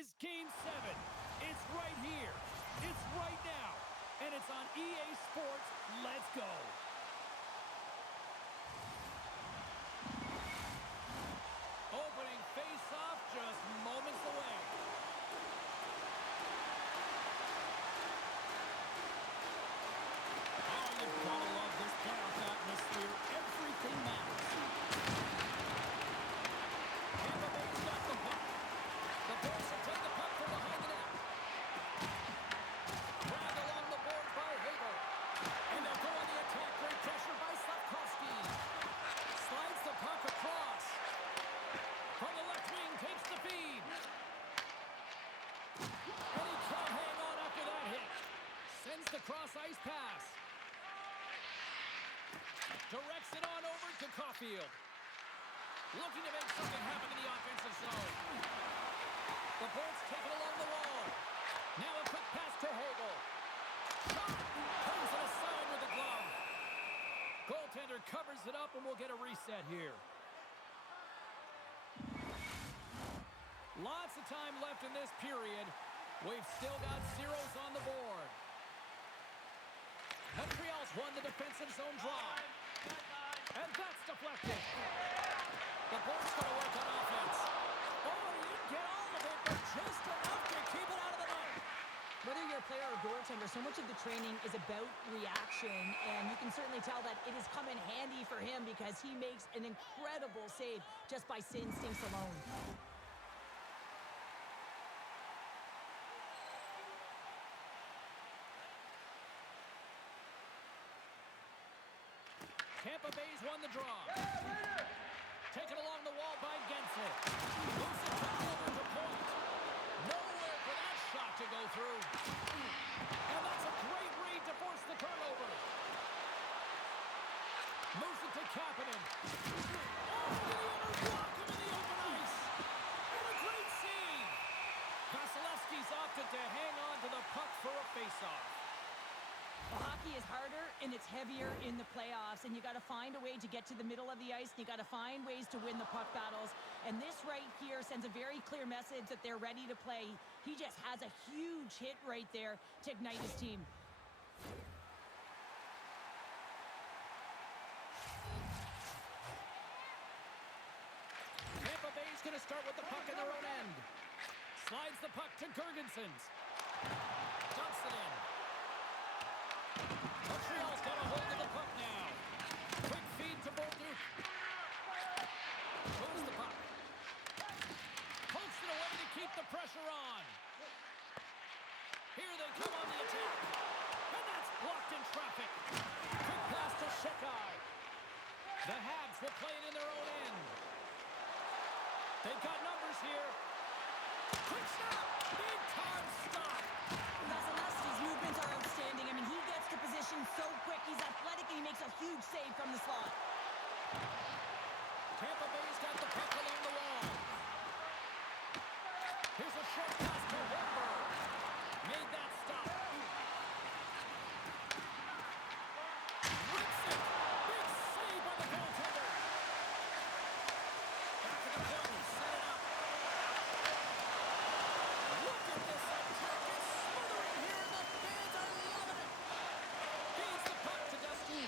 is Game 7. It's right here. It's right now. And it's on EA Sports. Let's go. Opening face-off just moments away. Oh, you've got to love this playoff atmosphere. Everything matters. Tampa Bay's got the puck. The Bulls will take the puck from behind the net. Dragged along the boards by Hagel. And they'll go on the attack. Great pressure by Slavkovsky. Slides the puck across. From the left wing, takes the feed. And he can't hang on after that hit. Sends the cross-ice pass. Directs it on over to Caulfield. Looking to make something happen in the offensive zone. The Bolts take it along the wall. Now a quick pass to Hagel. Shot! Comes it aside with the glove. Goaltender covers it up and we'll get a reset here. Lots of time left in this period. We've still got zeros on the board. Montreal's won the defensive zone draw. And that's deflected. The Bolts going to work on offense. Oh, he didn't get all of it, but just enough to keep it out of the net. Whether you're a player or goaltender, so much of the training is about reaction, and you can certainly tell that it has come in handy for him because he makes an incredible save just by instincts alone. Tampa Bay's won the draw. Taken along the wall by Gensel. Moves it over to point. Nowhere for that shot to go through. And that's a great read to force the turnover. Moves it to Kapanen. Oh, the inner block him in the open ice. And a great save. Vasilevsky's opted to hang on to the puck for a faceoff. Well, hockey is harder and it's heavier in the playoffs, and you got to find a way to get to the middle of the ice, and you got to find ways to win the puck battles. And this right here sends a very clear message that they're ready to play. He just has a huge hit right there to ignite his team. Tampa Bay's going to start with the puck in their own end. Slides the puck to Girgensons. Dumps it in. Montreal's got a hold of the puck now. Quick feed to Bolduc. Moves the puck. Pokes it away to keep the pressure on. Here they come on the attack. And that's blocked in traffic. Quick pass to Shekai. The Habs will play it in their own end. They've got numbers here. Quick stop. Big time stop. Vasilevsky's movements are outstanding. I mean, he gets to position so quick. He's athletic, and he makes a huge save from the slot. Tampa Bay's got the puck along the wall. Here's a short pass to Holmberg. Made that stop. Rips it. Big save by the goaltender. Back to the point. Set it up. Look at this attack. It's smothering here. The fans are loving it. Feeds the puck to Dusty.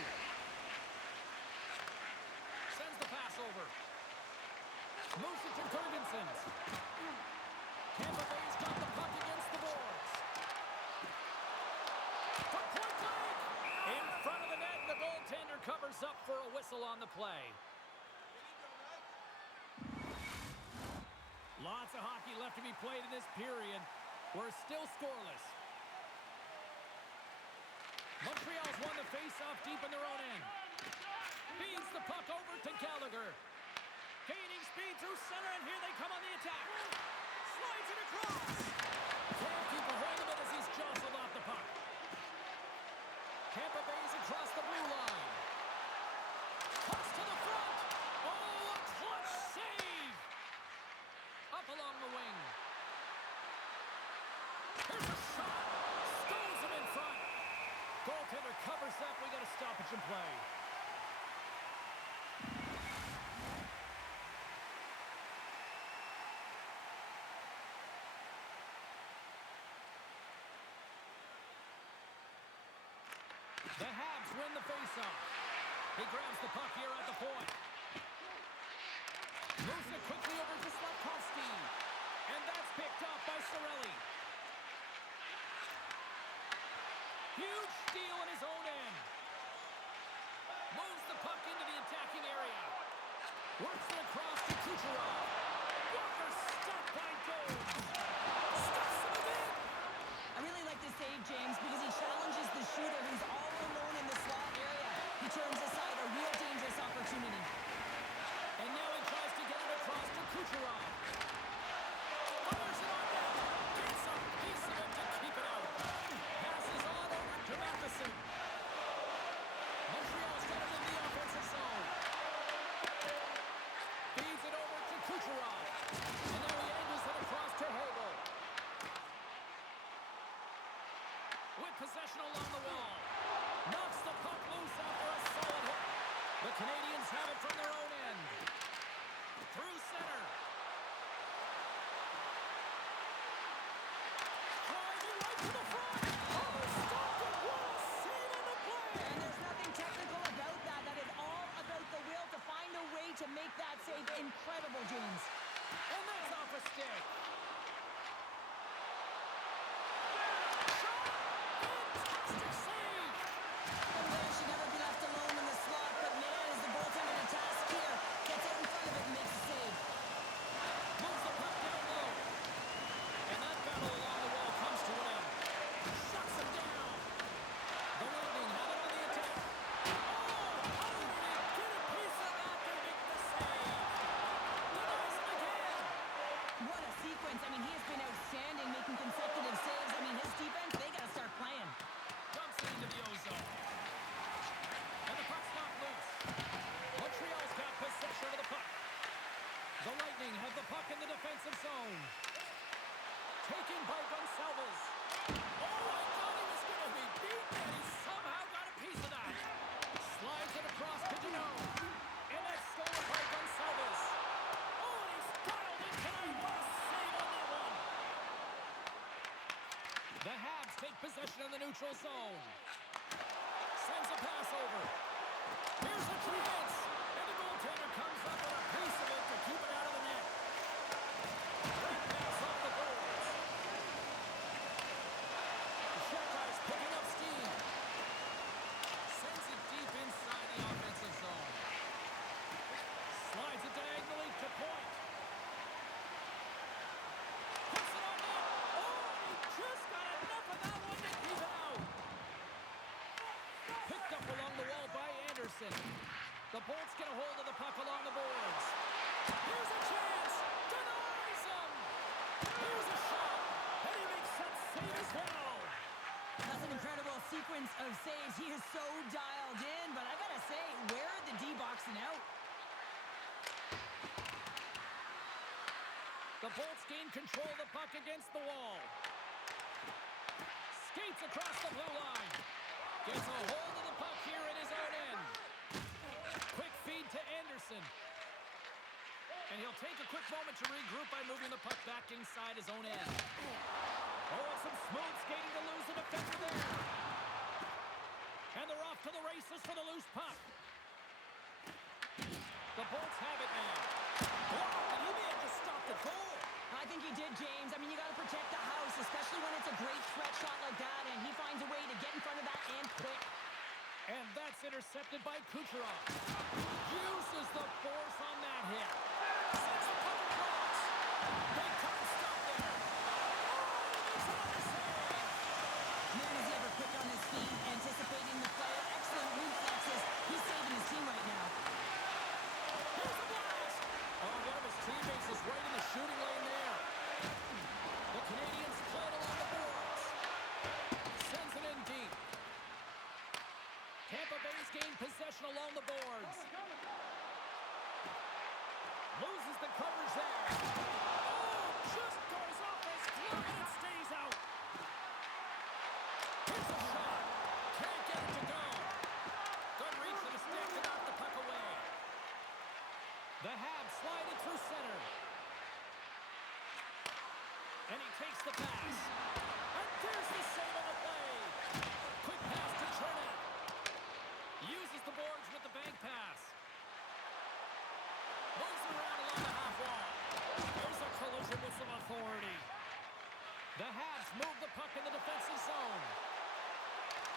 Sends the pass over. Moves it to Girgensons. Tampa Bay's got the puck against the boards. For point blank. In front of the net, and the goaltender covers up for a whistle on the play. Lots of hockey left to be played in this period. We're still scoreless. Montreal's won the face-off deep in their own end. Feeds the puck over to Gallagher. Gaining speed through center, and here they come on the attack. Slides it across. Can't keep a hold of it as he's jostled off the puck. Tampa Bay's across the blue line. Cuts to the front. Oh, a clutch save. Up along the wing. Here's a shot. Stones him in front. Goaltender covers up. We got a stoppage in play. The Habs win the faceoff. He grabs the puck here at the point. Moves it quickly over to Slavkovsky. And that's picked up by Cirelli. Huge steal in his own end. Moves the puck into the attacking area. Works it across to Kucherov. Walker stopped by Jones. Stuffs him again. I really like this save, James, because he challenges the shooter who's all alone in the slot area. He turns aside a real dangerous opportunity. And now he tries to get it across to Kucherov. Fires it on net. Gets a piece of it to keep it out. Passes on over to Matheson. Montreal's got it in the offensive zone. Feeds it over to Kucherov. And now he angles it across to Hagel. With possession along the wall. Knocks the puck loose after a solid hit. The Canadiens have it from their own end. Through center. Driving right to the front. Oh, stopped it. What a save on the play. And there's nothing technical about that. That is all about the will to find a way to make that save incredible, James. And that's off a stick. Fantastic save. The player should never be left alone in the slot, but man, is the goaltender to task here. Gets out in front of it and makes a save. Moves the puck down low. And that battle along the wall comes to an end. Shuts him down. The Lightning have it on the attack. Oh, how did he get a piece of that to make the save? Denies him again. What a sequence. I mean, he has been outstanding, making consecutive saves. I mean, his defense, they got to start playing. Dumps it into the ozone. And the puck's not loose. Montreal's got possession of the puck. The Lightning have the puck in the defensive zone. Taken by Gonçalves. Oh, I thought he was going to be beaten, and he somehow got a piece of that. Slides it across to Deneau. And that's stolen by Gonçalves. Oh, and he's dialed it tonight. What a save on that one. The Habs take possession of the neutral zone. Sends a pass over. Here's a chance. And the goaltender comes up with a piece of it to keep it out of the net. Great pass off the boards. Shatai's picking up steam. Sends it deep inside the offensive zone. Slides it diagonally to point. Puts it on net. Oh, he just got enough of that one to keep it out. Picked up along the wall by Anderson. The Bolts get a hold of the puck along the boards. Here's a chance. Denies him. Here's a shot. And he makes that save as well. That's an incredible sequence of saves. He is so dialed in, but I got to say, where are the D-boxing out? The Bolts gain control of the puck against the wall. Skates across the blue line. Gets a hold of the puck here in his own end. Quick feed to Anderson. And he'll take a quick moment to regroup by moving the puck back inside his own end. Oh, some smooth skating to lose the defender there. And they're off to the races for the loose puck. The Bolts have it now. Wow, and he may have just stopped the goal. I think he did, James. I mean, you got to protect the house, especially when it's a great threat shot like that, and he finds a way to get in front of that and quick. And that's intercepted by Kucherov. Uses the force on that hit. Sends the puck across. Big time stop there. Oh, it's another save. Man, is he ever quick on his feet, anticipating the play. Excellent reflexes. He's saving his team right now. Here's the blast. Oh, one of his teammates is right in the shooting lane there. The Canadiens play it along the boards. Sends it in deep. Tampa Bay's gained possession along the boards. Loses the coverage there. Oh, just goes off his glove and it stays out. Here's a shot. Can't get it to go. Good reach for the stick to knock the puck away. The Habs slide it through center. And he takes the pass. And there's the save on the play. Quick pass to Chernak. Uses the boards with the bank pass. Moves around along the half wall. There's a collision with some authority. The Habs move the puck in the defensive zone.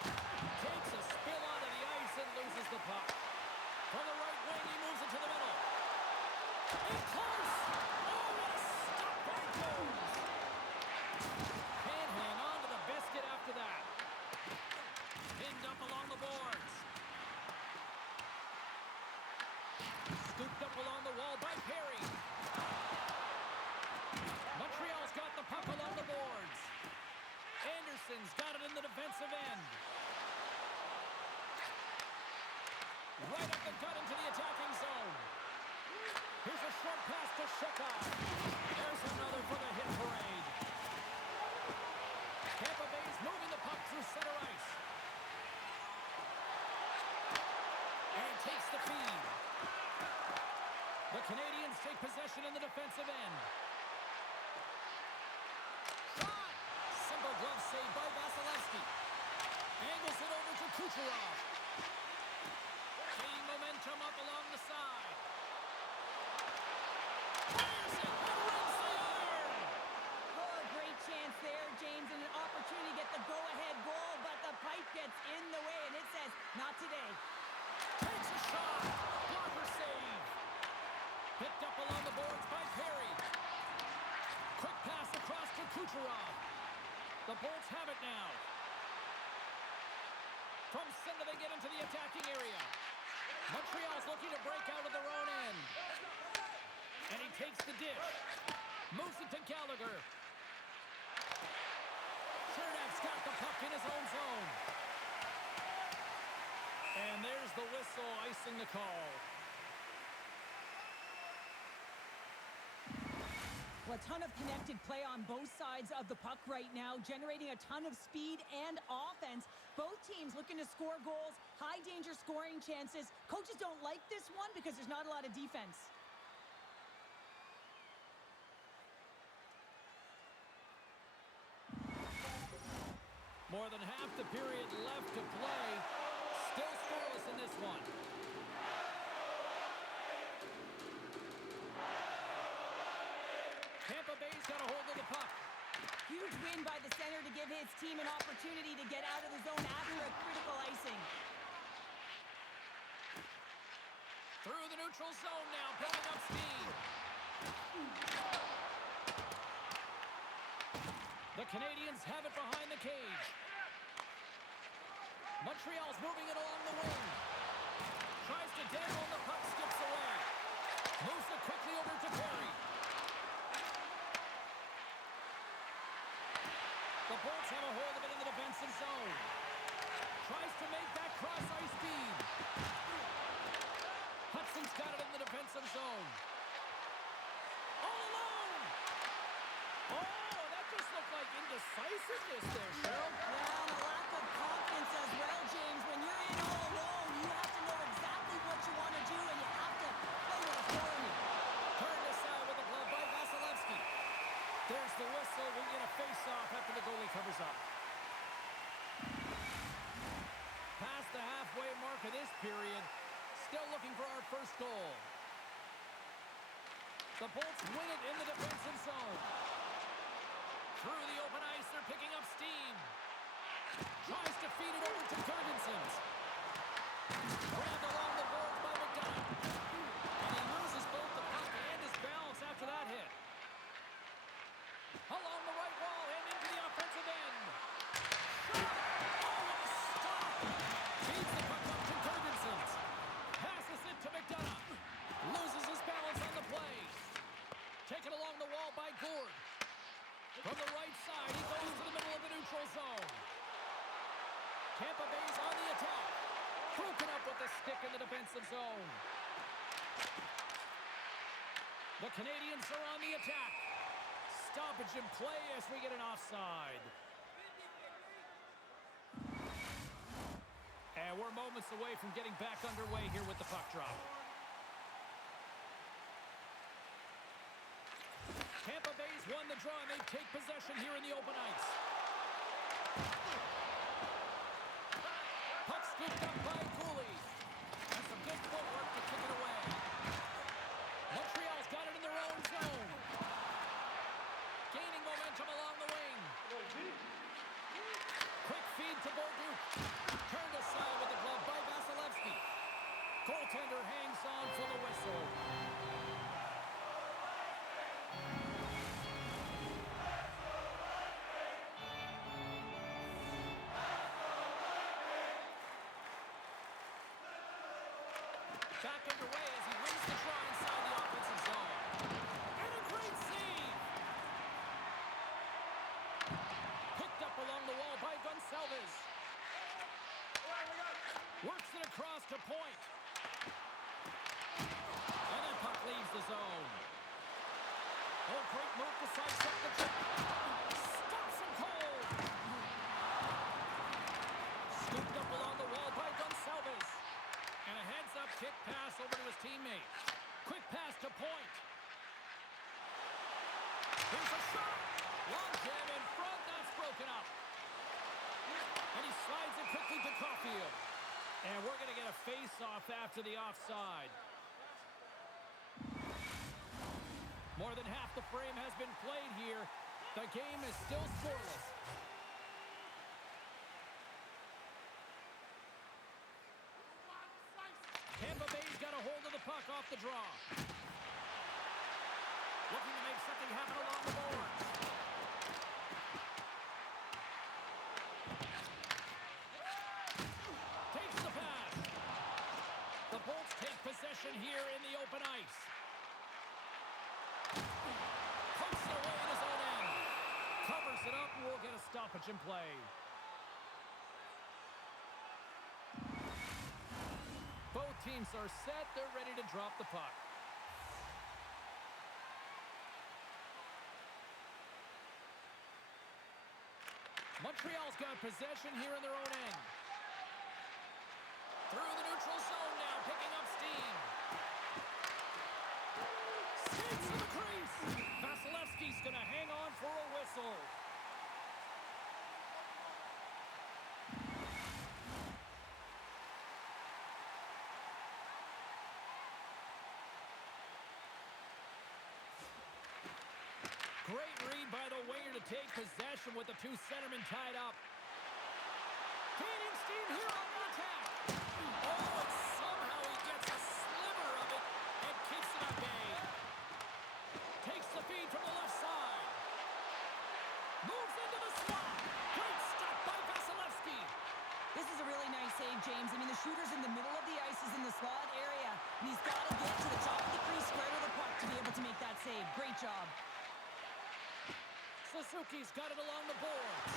Takes a spill onto the ice and loses the puck. From the right wing, he moves it to the middle. In close! Oh, what a stop by Jones! Can't hang on to the biscuit after that. Pinned up along the boards. Scooped up along the wall by Perry. Montreal's got the puck along the boards. Anderson's got it in the defensive end. Right up the gut into the attacking zone. Here's a short pass to Shekar. There's another for the hit parade. Tampa Bay's moving the puck through center ice. And takes the feed. The Canadiens take possession in the defensive end. Shot! Simple glove save by Vasilevsky. Angles it over to Kucherov. Gaining momentum up along the side. Fires it and rings the iron! Oh, great chance there, James, and an opportunity to get the go-ahead goal, but the pipe gets in the way, and it says, not today. Takes a shot. Blocker save. Picked up along the boards by Perry. Quick pass across to Kucherov. The Bolts have it now. From center, they get into the attacking area. Montreal's looking to break out of their own end. And he takes the dish. Moves it to Gallagher. Chernak's got the puck in his own zone. And there's the whistle icing the call. Well, a ton of connected play on both sides of the puck right now, generating a ton of speed and offense. Both teams looking to score goals, high-danger scoring chances. Coaches don't like this one because there's not a lot of defense. More than half the period left to play. Still scoreless in this one. Tampa Bay's got a hold of the puck. Huge win by the center to give his team an opportunity to get out of the zone after a critical icing. Through the neutral zone now, building up speed. The Canadiens have it behind the cage. Montreal's moving it along the wing. Tries to dangle and the puck skips away. Moves it quickly over to Perry. The Bolts have a hold of it in the defensive zone. Tries to make that cross-ice feed. Hudson's got it in the defensive zone. All alone! Oh, that just looked like indecisiveness there, Cheryl. Yeah, and a lack of confidence as well, James. When you're in all alone, you have to know exactly what you want to do, and you have to play with authority. Turned aside with a glove by Vasilevsky. There's the whistle. We get a face-off after the goalie covers up. Past the halfway mark of this period. Still looking for our first goal. The Bolts win it in the defensive zone. Through the open ice, they're picking up steam. Tries to feed it over to Jorgensen. Grabbed along the boards by McDonough. And he loses both the puck and his balance after that hit. Along the right wall and into the offensive end. Shot! Oh, what a stop! Feeds the puck up to Jorgensen. Passes it to McDonough. Loses his balance on the play. Taken along the wall by Gourde. From the right side, he goes to the middle of the neutral zone. Tampa Bay's on the attack. Broken up with the stick in the defensive zone. The Canadiens are on the attack. Stoppage in play as we get an offside. And we're moments away from getting back underway here with the puck drop. Tampa Bay's won the draw and they take possession here in the open ice. Puck scooped up by Cooley. goaltender hangs on for the whistle. Back underway as he wins the draw inside the offensive zone. And a great save! Picked up along the wall by Gonçalves. Works it across to point. And that puck leaves the zone. Oh, great move to sidestep the check. Stops him cold. Scooped up along the wall by Gonçalves. And a heads-up kick pass over to his teammate. Quick pass to point. Here's a shot. Long jam in front. That's broken up. And he slides it quickly to Caulfield. And we're going to get a face-off after the offside. More than half the frame has been played here. The game is still scoreless. Tampa Bay's got a hold of the puck off the draw. Looking to make something happen along the boards. Takes the pass. The Bolts take possession here in the open ice. Pokes it away in his own end. Covers it up and we'll get a stoppage in play. Both teams are set. They're ready to drop the puck. Montreal's got possession here in their own end. Through the neutral zone now, picking up steam. Skates to the crease. Vasilevsky's going to hang on for a whistle. Great read by the winger to take possession with the two centermen tied up. Gaining steam here on the attack. Oh, and somehow he gets a sliver of it and keeps it at bay. Takes the feed from the left side. Moves into the slot. Great stop by Vasilevsky. This is a really nice save, James. I mean, the shooter's in the middle of the ice, is in the slot area, and he's got to get to the top of the crease square to the puck to be able to make that save. Great job. Suzuki's got it along the boards.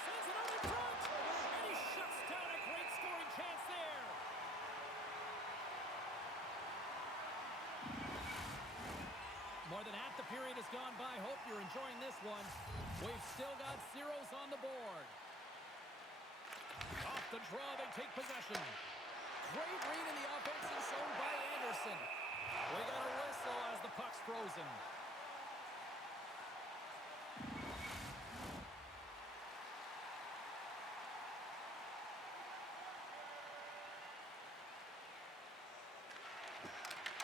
Sends it out in front. And he shuts down a great scoring chance there. More than half the period has gone by. Hope you're enjoying this one. We've still got zeros on the board. Off the draw, they take possession. Great read in the offensive zone by Anderson. We got a whistle as the puck's frozen.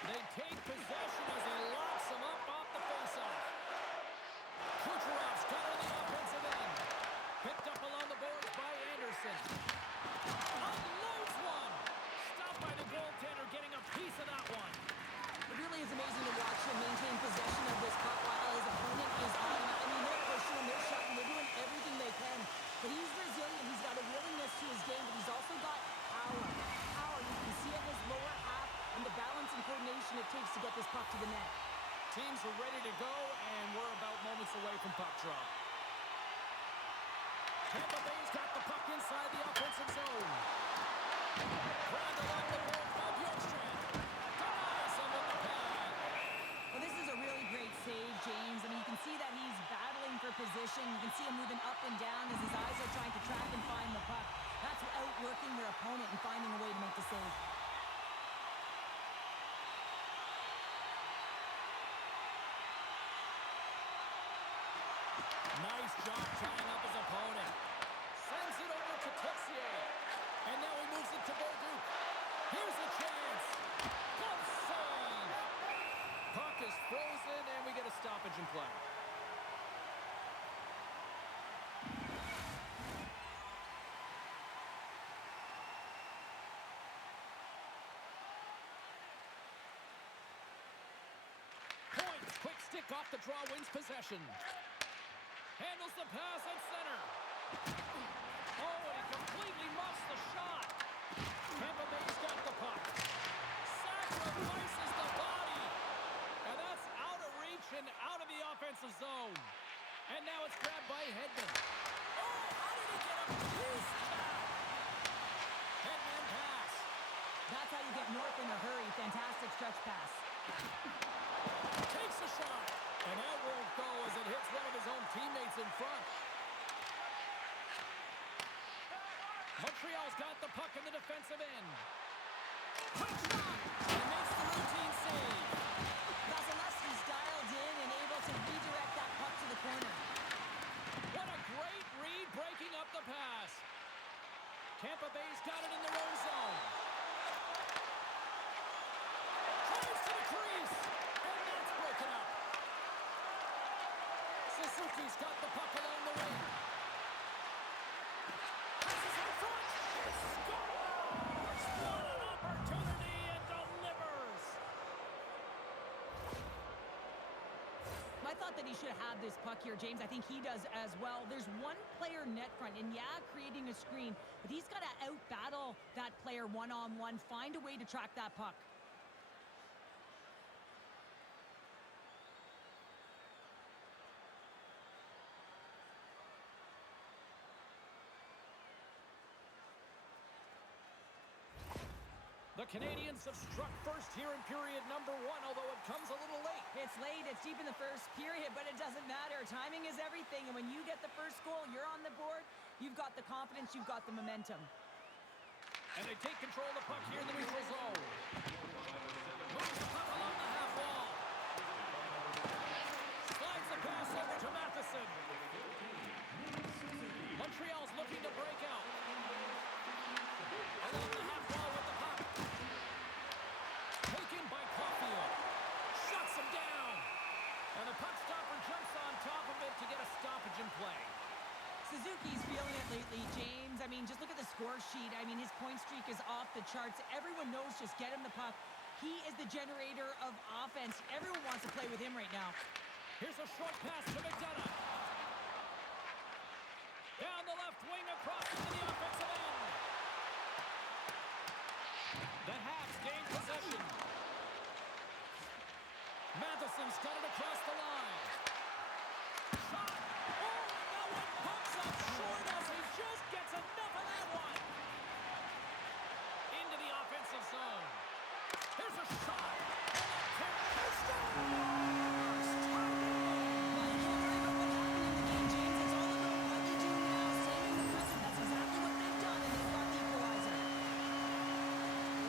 They take possession as he locks him up off the faceoff. Kucherov's got it on the offensive end. Picked up along the boards by Anderson. Unloads one. Stopped by the goaltender, getting a piece of that one. It really is amazing to watch him maintain possession of this puck while his opponent is on. I mean, they're pushing him, they're shutting, they're doing everything they can. But he's resilient. He's got a willingness to his game, but he's also got power. Power. You can see it in his lower half and the balance and coordination it takes to get this puck to the net. Teams are ready to go, and we're about moments away from puck drop. Tampa Bay's got the puck inside the offensive zone. Grabbed along the boards by Bjorkstrand. Denies him with the pad. Well, this is a really great save, James. I mean, you can see that he's battling for position. You can see him moving up and down as his eyes are trying to track and find the puck. That's outworking their opponent and finding a way to make the save. Nice job tying up his opponent. Sends it over to Texier. And now he moves it to Bolduc. Here's a chance. Good save. Puck is frozen, and we get a stoppage in play. off the draw wins possession. Handles the pass at center. Oh, and he completely muffs the shot. Tampa Bay's got the puck. Sacrifices the body. And that's out of reach and out of the offensive zone. And now it's grabbed by Hedman. Oh, how did he get a piece of that? Hedman pass. That's how you get north in a hurry. Fantastic stretch pass. Takes a shot. And that won't go as it hits one of his own teammates in front. Montreal's got the puck in the defensive end. Quick shot! He makes the routine save. Vasilevsky's dialed in and able to redirect that puck to the corner. What a great read breaking up the pass. Tampa Bay's got it in their own zone. Drives to the crease. And that's broken up. Suzuki's got the puck along the wing. Passes in front. He scores! What an opportunity and delivers. I thought that he should have had this puck here, James. I think he does as well. There's one player net front, and yeah, creating a screen, but he's got to out-battle that player one-on-one, find a way to track that puck. The Canadiens have struck first here in period number 1, although it comes a little late. It's late, it's deep in the first period, but it doesn't matter. Timing is everything, and when you get the first goal, you're on the board, you've got the confidence, you've got the momentum. And they take control of the puck here in the neutral zone. Moves the puck along the half wall. Slides the pass over to Matheson. Montreal's looking to break out. Along the half wall with the puck. Taken by Caulfield. Shuts him down. And the puck stopper jumps on top of it to get a stoppage in play. Suzuki's feeling it lately, James. I mean, just look at the score sheet. I mean, his point streak is off the charts. Everyone knows just get him the puck. He is the generator of offense. Everyone wants to play with him right now. Here's a short pass to McDonough. Down the left wing across into the offensive end. The Habs gain possession. Matheson's got it across the line. Shot. Oh, that one comes up short as he just gets enough of that one. Into the offensive zone. Here's a shot. And a scores! Well, you can't worry about what happened in the game, James. It's all about what you do now, staying in the present. That's exactly what they've done, and they've got the equalizer.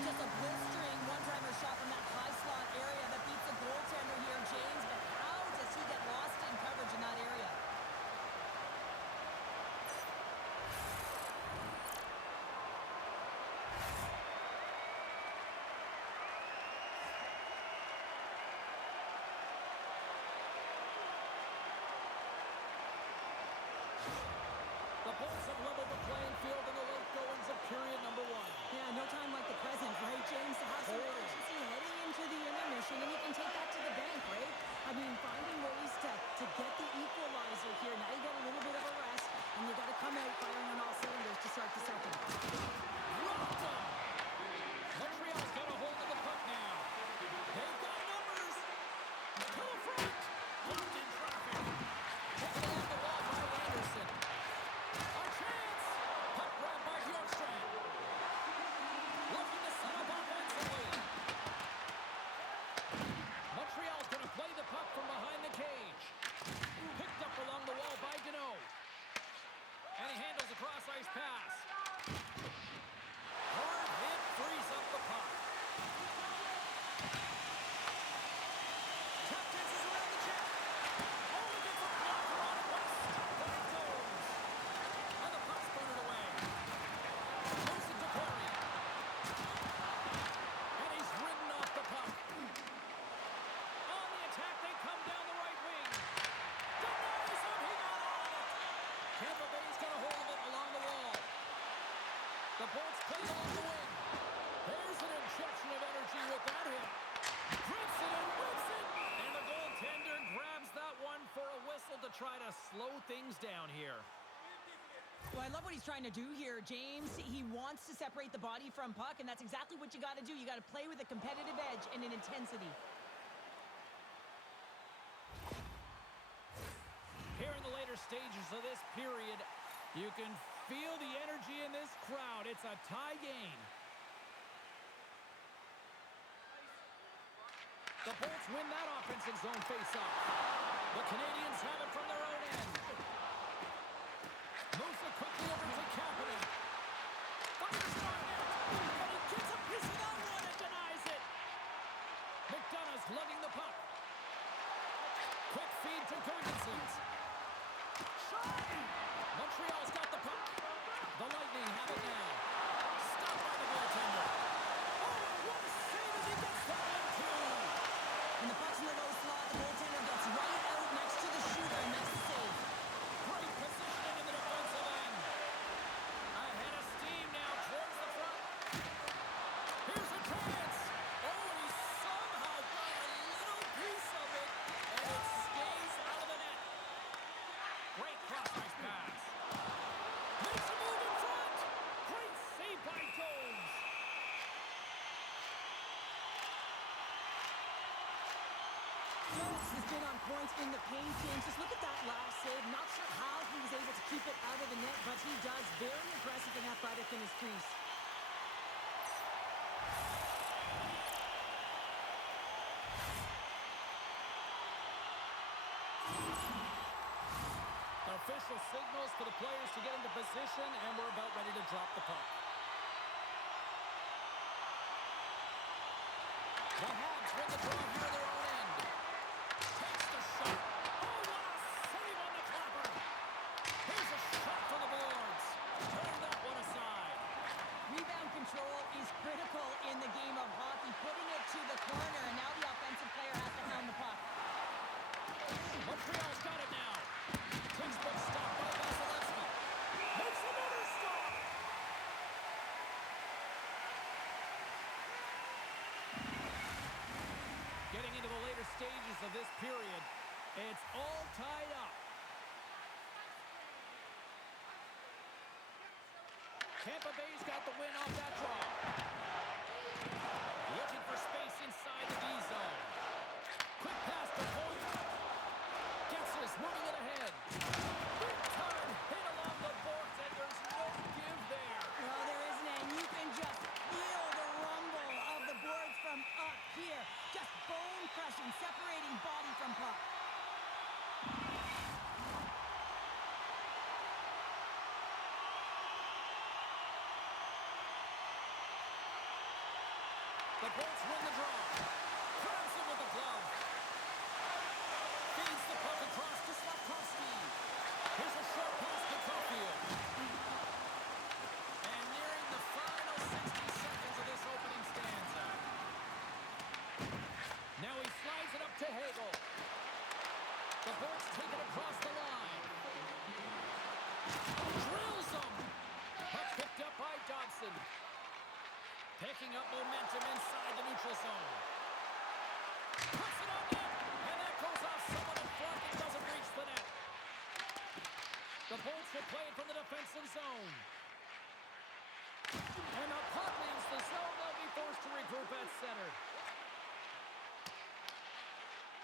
Just a blistering one-timer shot from that high slot area that beats the goaltender here, James. But how does he get lost in coverage in that area? to slow things down here. Well, I love what he's trying to do here, James. He wants to separate the body from puck, and that's exactly what you got to do. You got to play with a competitive edge and an intensity. Here in the later stages of this period, you can feel the energy in this crowd. It's a tie game. The Bolts win that offensive zone face-off. The Canadiens have it from their own end. Moves it quickly over to Kapanen. Fires it on net. And he gets a piece of that one and denies it. McDonough's lugging the puck. Quick feed to Gergensons. Shot! Montreal's got the puck. The Lightning have it now. Stopped by the goaltender. Oh, what a save as he gets that one, too. And the puck's in the low slot. The goaltender gets right out next to the shooter and makes the save. Great positioning in the defensive end. Ahead of steam now towards the front. Here's a chance. Oh, and he somehow got a little piece of it, and it stays out of the net. Great cross-ice pass. Makes a move in front. Great save by Jones. Jones has been on point in the paint, James. Just look at that last save. Not sure how he was able to keep it out of the net, but he does. Very aggressive and athletic in his crease. Official signals for the players to get into position, and we're about ready to drop the puck. The Habs win the draw here at their own end. Takes the shot. Oh, what a save on the clapper. Here's a shot for the boards. Turn that one aside. Rebound control is critical in the game of hockey. Putting it to the corner, and now the offensive player has to hound the puck. Montreal's got it now. Textbook stop by Vasilevsky. Makes another stop. Getting into the later stages of this period, it's all tied up. Tampa Bay's got the win off that draw. Looking for space inside the D zone. Quick pass to Holt. Gets this, moving it ahead. Big time hit along the boards, and there's no give there. Well, there isn't, and you can just feel the rumble of the boards from up here. Just bone crushing, separating body from puck. The Bolts win the draw. Grabs it with the glove. Feeds the puck across to Slavkovsky. Here's a short pass to Caulfield. And nearing the final 60 seconds of this opening stanza. Now he slides it up to Hagel. The Bolts take it across the line. Drills him. Puck picked up by Dobson. Picking up momentum inside the neutral zone. Puts it on net, and that goes off someone in front and doesn't reach the net. The Bolts will play it from the defensive zone. And the puck leaves the zone. They'll be forced to regroup at center.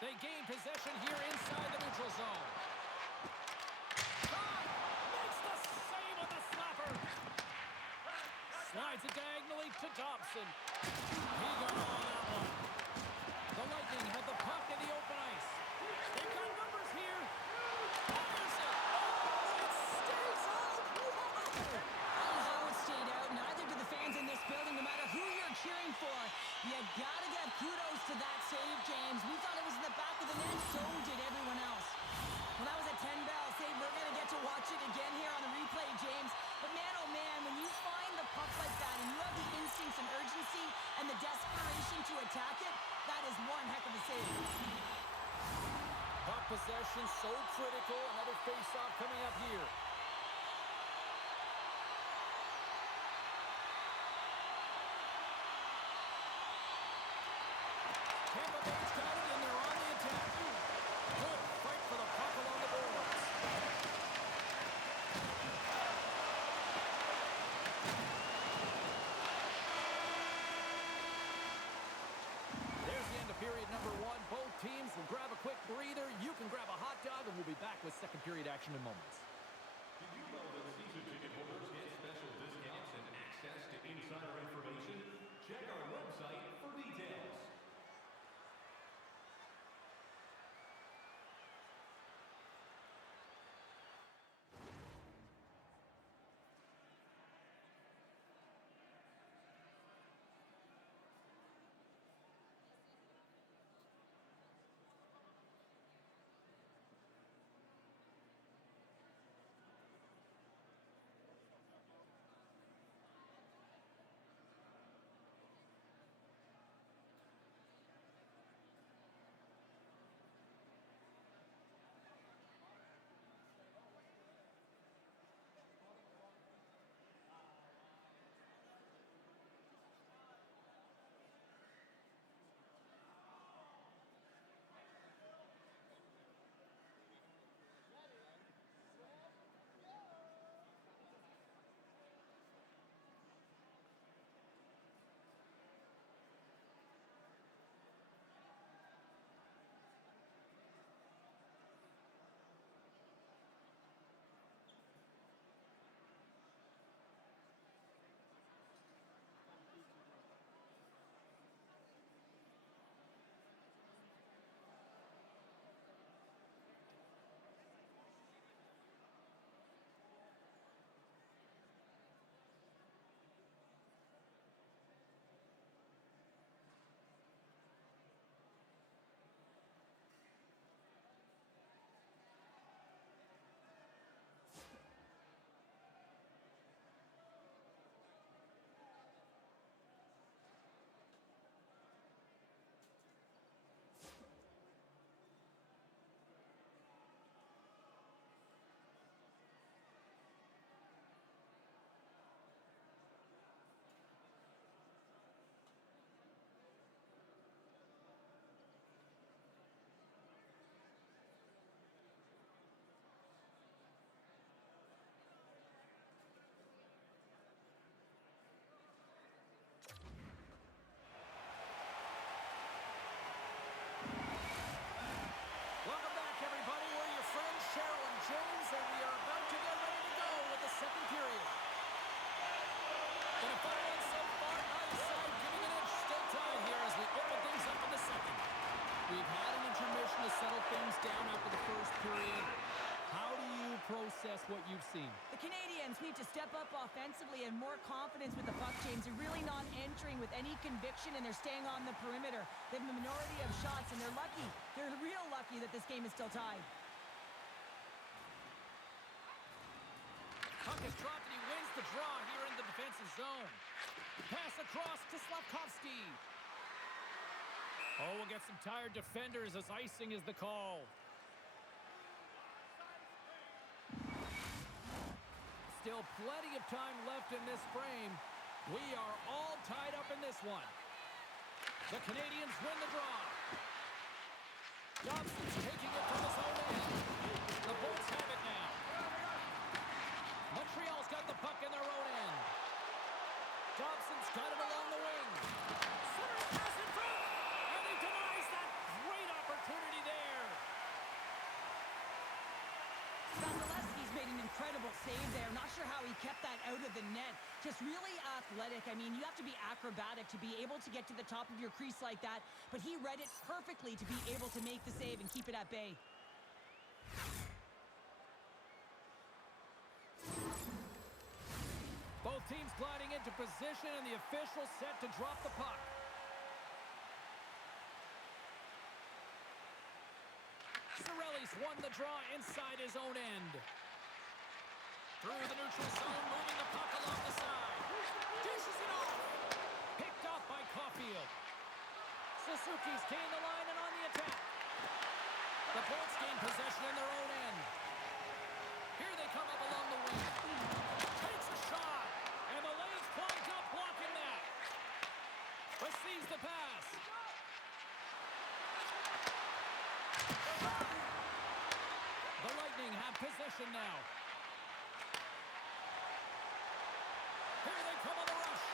They gain possession here inside the neutral zone. Cobb makes the save on the slapper. Slides it diagonally to Dobson. He got all that one. The Lightning have the puck in the open ice. They've got numbers here. Fires it. Oh, it stays out. Wow. I don't know how it stayed out. Neither do the fans in this building, no matter who you're cheering for. You gotta give kudos to that save, James. We thought it was in the back of the net. So did everyone else. Well, that was a 10-bell save. We're going to get to watch it again here on the replay, James. But man, oh man, when you find the puck like that and you have the instincts and urgency and the desperation to attack it, that is one heck of a save. Puck possession so critical. Another face-off coming up here. Tampa Bay's got it, and they're on the attack. Good fight for the puck along the boards. can grab a hot dog, and we'll be back with second period action in moments. Did you know that season ticket holders get special discounts and access to insider information? Check our website for details. Welcome back, everybody. We're your friends, Cheryl and James, and we are about to get ready to go with the second period. In a fun one so far, either side giving an inch. Still tied here as we open things up in the second. We've had an intermission to settle things down after the first period. How do you process what you've seen? The Canadiens need to step up offensively and more confidence with the puck, James. They're really not entering with any conviction, and they're staying on the perimeter. They have a minority of shots, and they're lucky. They're real lucky that this game is still tied. Puck is dropped, and he wins the draw here in the defensive zone. Pass across to Slavkovsky. Oh, we'll get some tired defenders as icing is the call. Still plenty of time left in this frame. We are all tied up in this one. The Canadiens win the draw. Dobson's taking it from his own end. The Bolts have it now. Montreal's got the puck in their own end. Dobson's got it along the wing. Centering pass in front. And he denies that great opportunity there. Vasilevsky's made an incredible save there. Not sure how he kept that out of the net. Just really athletic. I mean, you have to be acrobatic to be able to get to the top of your crease like that. But he read it perfectly to be able to make the save and keep it at bay. Both teams gliding into position, and the official set to drop the puck. Cirelli's won the draw inside his own end. Through the neutral zone, moving the puck along the side. Dishes it off. Picked off by Caulfield. Suzuki's gained the line and on the attack. The Bolts gain possession in their own end. Here they come up along the wing. Takes a shot. And the legs climbs up, blocking that. Receives the pass. The Lightning have possession now. Here they come on the rush.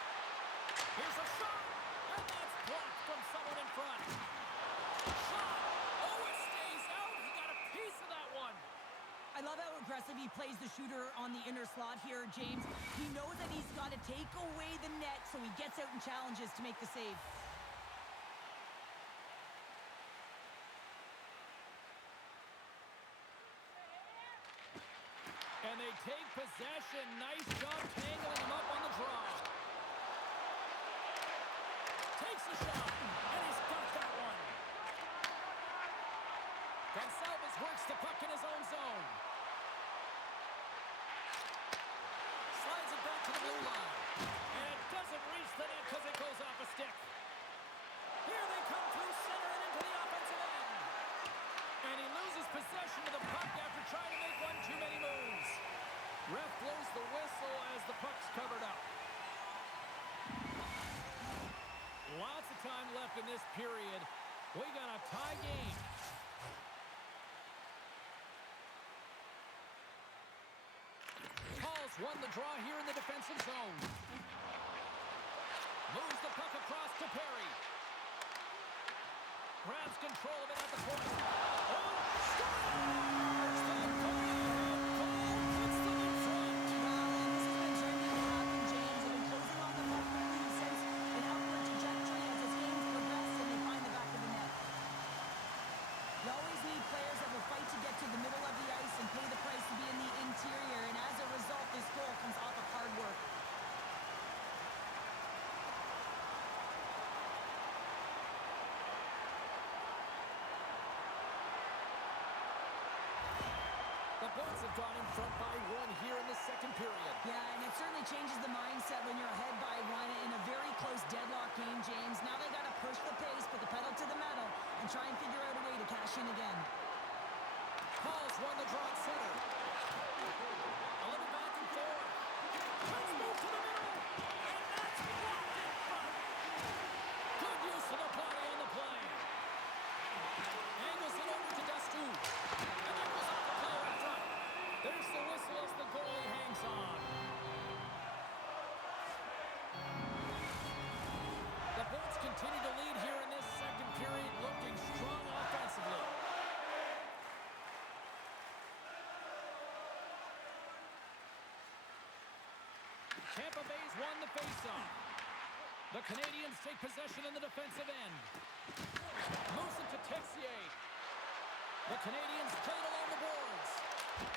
Here's a shot. And that's blocked from someone in front. Shot. Oh, it stays out. He got it especially if he plays the shooter on the inner slot here, James. He knows that he's got to take away the net, so he gets out and challenges to make the save. And they take possession. Nice job tangling him up on the draw. Takes the shot, and he's got that one. Gonçalves works the puck in his own zone. Slides it back to the blue line. And it doesn't reach the net because it goes off a stick. Here they come through center and into the offensive end. And he loses possession of the puck after trying to make one too many moves. Ref blows the whistle as the puck's covered up. Lots of time left in this period. We got a tie game. Paul's won the draw here in the defensive zone. Moves the puck across to Perry. Grabs control of it at the point. Oh, scores! The goal puts them in front. Well, and this has been trending to happen, James. They've been closing on the puck quickly since an upward trajectory as this game's progressed, and they find the back of the net. You always need players that will fight to get to the middle of the ice and pay the price to be in the interior, and as a result, this goal comes off of hard work. The Bolts have gone in front by one here in the second period. Yeah, and it certainly changes the mindset when you're ahead by one in a very close deadlock game, James. Now they got to push the pace, put the pedal to the metal, and try and figure out a way to cash in again. Paul's won the draw at center. A little back and forth. Let's move to the middle. And that's blocked in front. Good use of the body on the play. Angles it over to Dastu. And that goes off the player in front. There's the whistle as the goalie hangs on. The Bolts continue to lead here in this second period, looking strong offensively. Tampa Bay's won the faceoff. The Canadiens take possession in the defensive end. Moves it to Texier. The Canadiens play it along the boards.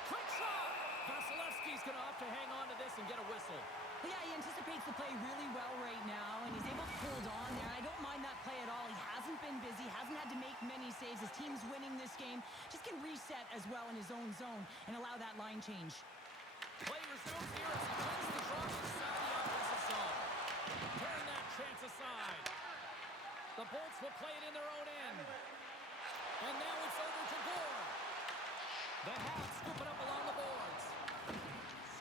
Quick shot! Vasilevsky's going to have to hang on to this and get a whistle. Yeah, he anticipates the play really well right now, and he's able to hold on there. I don't mind that play at all. He hasn't been busy, hasn't had to make many saves. His team's winning this game. Just can reset as well in his own zone and allow that line change. Play resumes here as he wins the draw inside the offensive zone. Turn that chance aside. The Bolts will play it in their own end. And now it's over to Gore. The Habs scoop it up along the boards.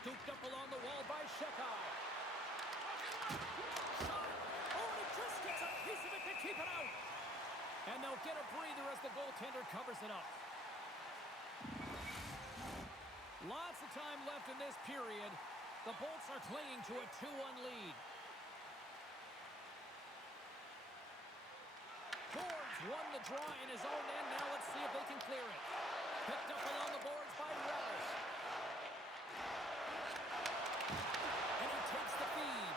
Scooped up along the wall by Shekai. Shot! Oh, and Chris gets a piece of it to keep it out. And they'll get a breather as the goaltender covers it up. Lots of time left in this period. The Bolts are clinging to a 2-1 lead. Boards won the draw in his own end. Now let's see if they can clear it. Picked up along the boards by Relish. And he takes the feed.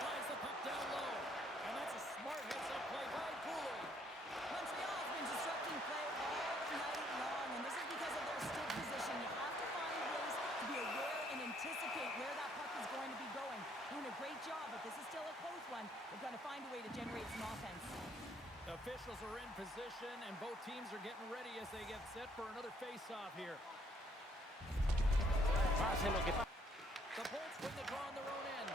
Slides the puck down low. And that's a smart heads-up play by Cooley. Montreal has been disrupting play all night long, and this is because of their stick position. You have to find ways to be aware and anticipate where that puck is going to be going. Doing a great job, but this is still a close one. They've got to find a way to generate some offense. Officials are in position, and both teams are getting ready as they get set for another face-off here. The Bolts win the draw on their own end.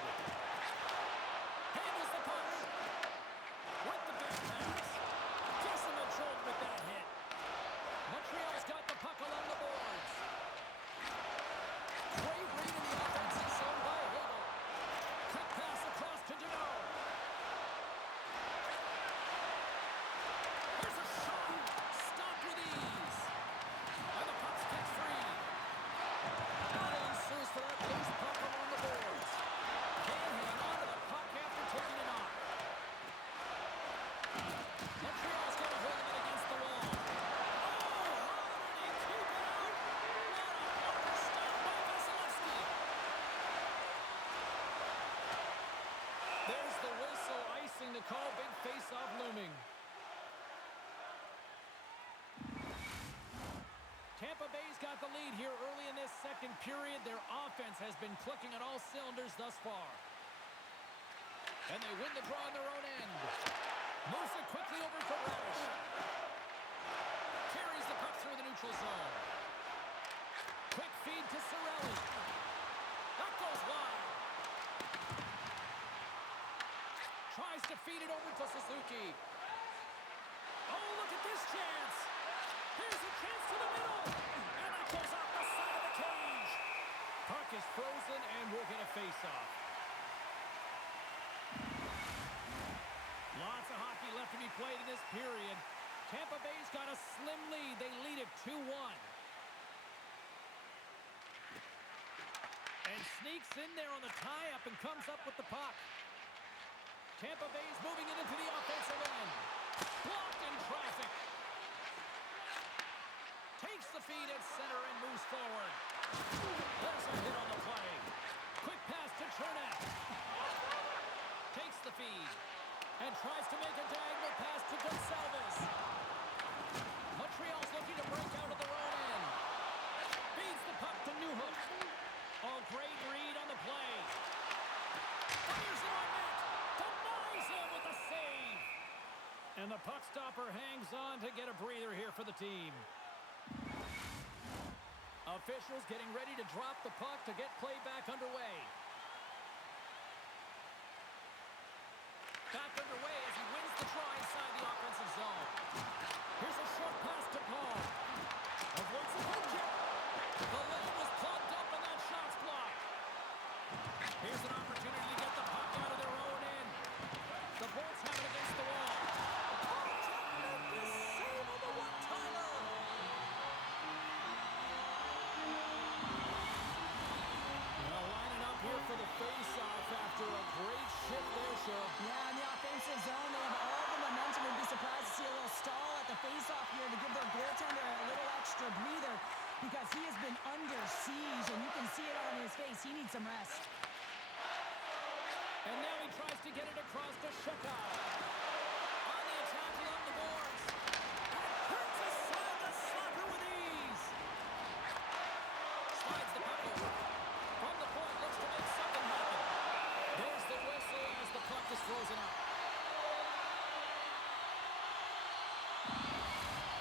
Handles the puck. With the back pass. Gets him in shoulder with that hit. Montreal's got the puck along the boards. Great read in the offensive zone by Hagel. Quick pass across to Deneau. There's a shot. Stopped with ease. And the puck's kicked free. Battle ensues for that loose puck along the boards. Can't the call. Big face-off looming. Tampa Bay's got the lead here early in this second period. Their offense has been clicking on all cylinders thus far. And they win the draw on their own end. Moves it quickly over to Radish. Carries the puck through the neutral zone. Quick feed to Cirelli. That goes wide. Tries to feed it over to Suzuki. Oh, look at this chance. Here's a chance to the middle. And that goes off the side of the cage. Puck is frozen and we'll get a face-off. Lots of hockey left to be played in this period. Tampa Bay's got a slim lead. They lead it 2-1. And sneaks in there on the tie-up and comes up with the puck. Tampa Bay's moving it into the offensive end. Blocked in traffic. Takes the feed at center and moves forward. There's a hit on the play. Quick pass to Chernak. Takes the feed. And tries to make a diagonal pass to Gonsalves. Montreal's looking to break out of their own end. Feeds the puck to Newhook. Oh, great read on the play. Fires it on net. Denies him with a save. And the puck stopper hangs on to get a breather here for the team. Officials getting ready to drop the puck to get play back underway. Back underway as he wins the draw inside the offensive zone. Here's a short pass to Paul. Avoids the hook kick. The lane was plugged up and that shot's blocked. Here's an opportunity to get the puck out of their own end. The Bolts have it against the wall. Tremendous save on the one-timer. Now lining up here for the face-off after a great shift there, Show. Yeah, in the offensive zone, they have all the momentum. Would be surprised to see a little stall at the face-off here to give their goaltender a little extra breather because he has been under siege, and you can see it on his face. He needs some rest. And now he tries to get it across to Shekar. On the attack along the boards. And hurts aside the slapper with ease. Slides the puck over. From the point, looks to make something happen. There's the whistle as the puck is frozen up.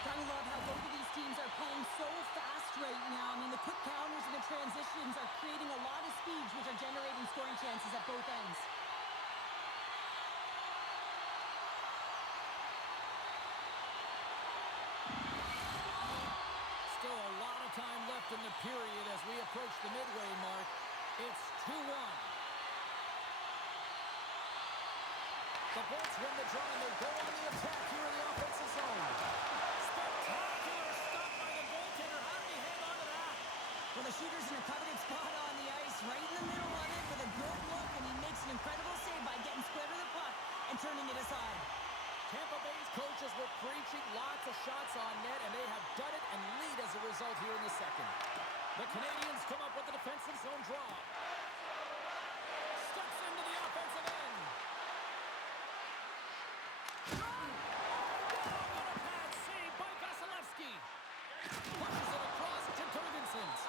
I love how both of these teams are playing so fast right now. I mean, the quick counters and the transitions are creating a lot of speeds, which are generating scoring chances at both ends. Still a lot of time left in the period as we approach the midway mark. It's 2-1. The Bolts win the draw and they're going to the attack here in the offensive zone. Spectacular stop by the goaltender. How did he hang on to that? Well, the shooter's in a coveted spot on the ice, right in the middle of it with a good look, and he makes an incredible save by getting square to the puck and turning it aside. Tampa Bay's coaches were preaching lots of shots on net, and they have done it and lead as a result here in the second. The Canadiens come up with the defensive zone draw. Steps into the offensive end. What a bad save by Vasilevsky. Pushes it across to Jorgensen's.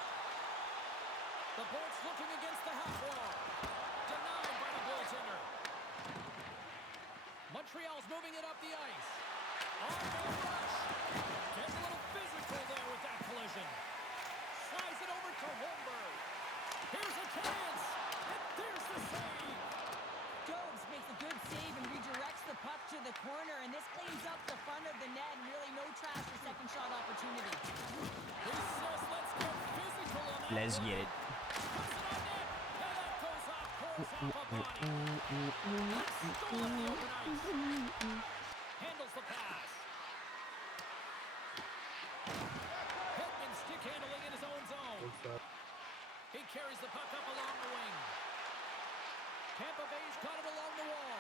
The Bolts looking against the half wall. Denied by the goaltender. Montreal's moving it up the ice. On-man rush. Gets a little physical there with that collision. Slides it over to Holmberg. Here's a chance. And there's the save. Jobs makes a good save and redirects the puck to the corner, and this cleans up the front of the net, and really no trash for second shot opportunity. He says, let's get physical on that. Let's get it. Puts it on net. And that goes off course off a body. He's stolen the open ice. Handles the pass. Hedman stick handling in his own zone. He carries the puck up along the wing. Tampa Bay's got it along the wall.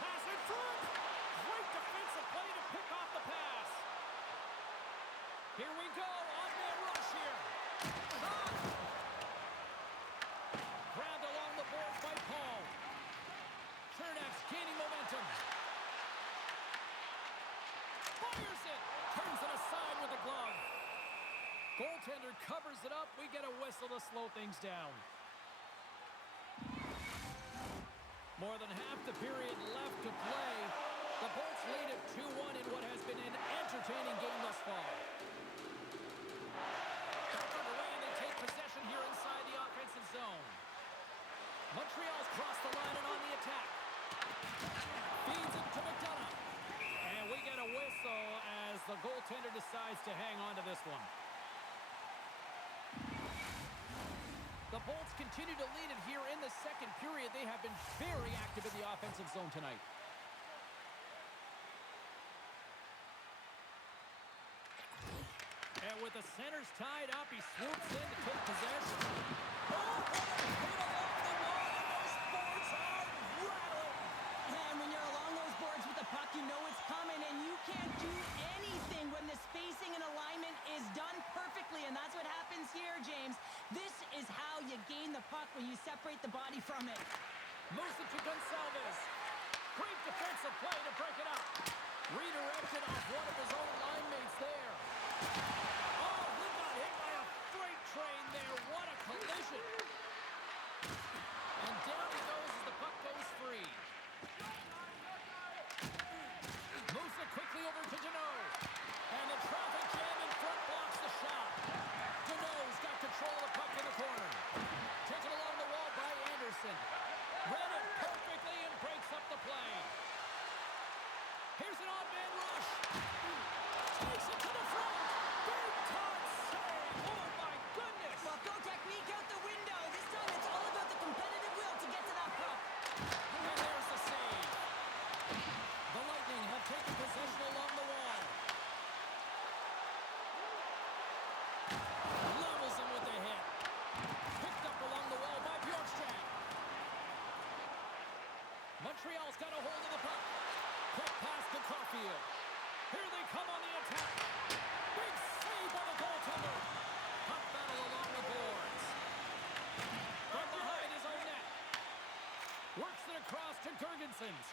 Pass in front. Great defensive play to pick off the pass. Here we go. On-man rush here. Shot. Grabbed along the boards by Paul. Chernak's goaltender covers it up. We get a whistle to slow things down. More than half the period left to play. The Bolts lead at 2-1 in what has been an entertaining game thus far. Back underway, and they take possession here inside the offensive zone. Montreal's crossed the line and on the attack. Feeds it to McDonough. And we get a whistle as the goaltender decides to hang on to this one. The Bolts continue to lead it here in the second period. They have been very active in the offensive zone tonight. And with the centers tied up, he swoops in to take possession. Oh, what a hit along the wall! Those boards are rattling! And when you're along those boards with the puck, you know it's coming, and you can't do anything when the spacing and alignment is done perfectly, and that's what happens here, James. This is how you gain the puck when you separate the body from it. Moves it to Gonsalves. Great defensive play to break it up. Redirected off one of his own line mates there. Oh, he got hit by a freight train there. What a collision. And down he goes as the puck goes free. Moves it quickly over to Deneau. And the traffic jam in front blocks the shot. Deneau's got control of the puck in the corner. Taken along the wall by Anderson. Read it perfectly and breaks up the play. Here's an odd man rush. Takes it to the front. Big time save. Oh, my goodness. Well, go technique out the window. This time it's all about the competitive will to get to that puck. And there's the save. The Lightning have taken possession along the wall. Levels him with the hit. Picked up along the wall by Bjorkstrand. Montreal's got a hold of the puck. Quick pass to Caulfield. Here they come on the attack. Big save by the goaltender. Puck battle along the boards. From behind his own net. Works it across to Girgensons.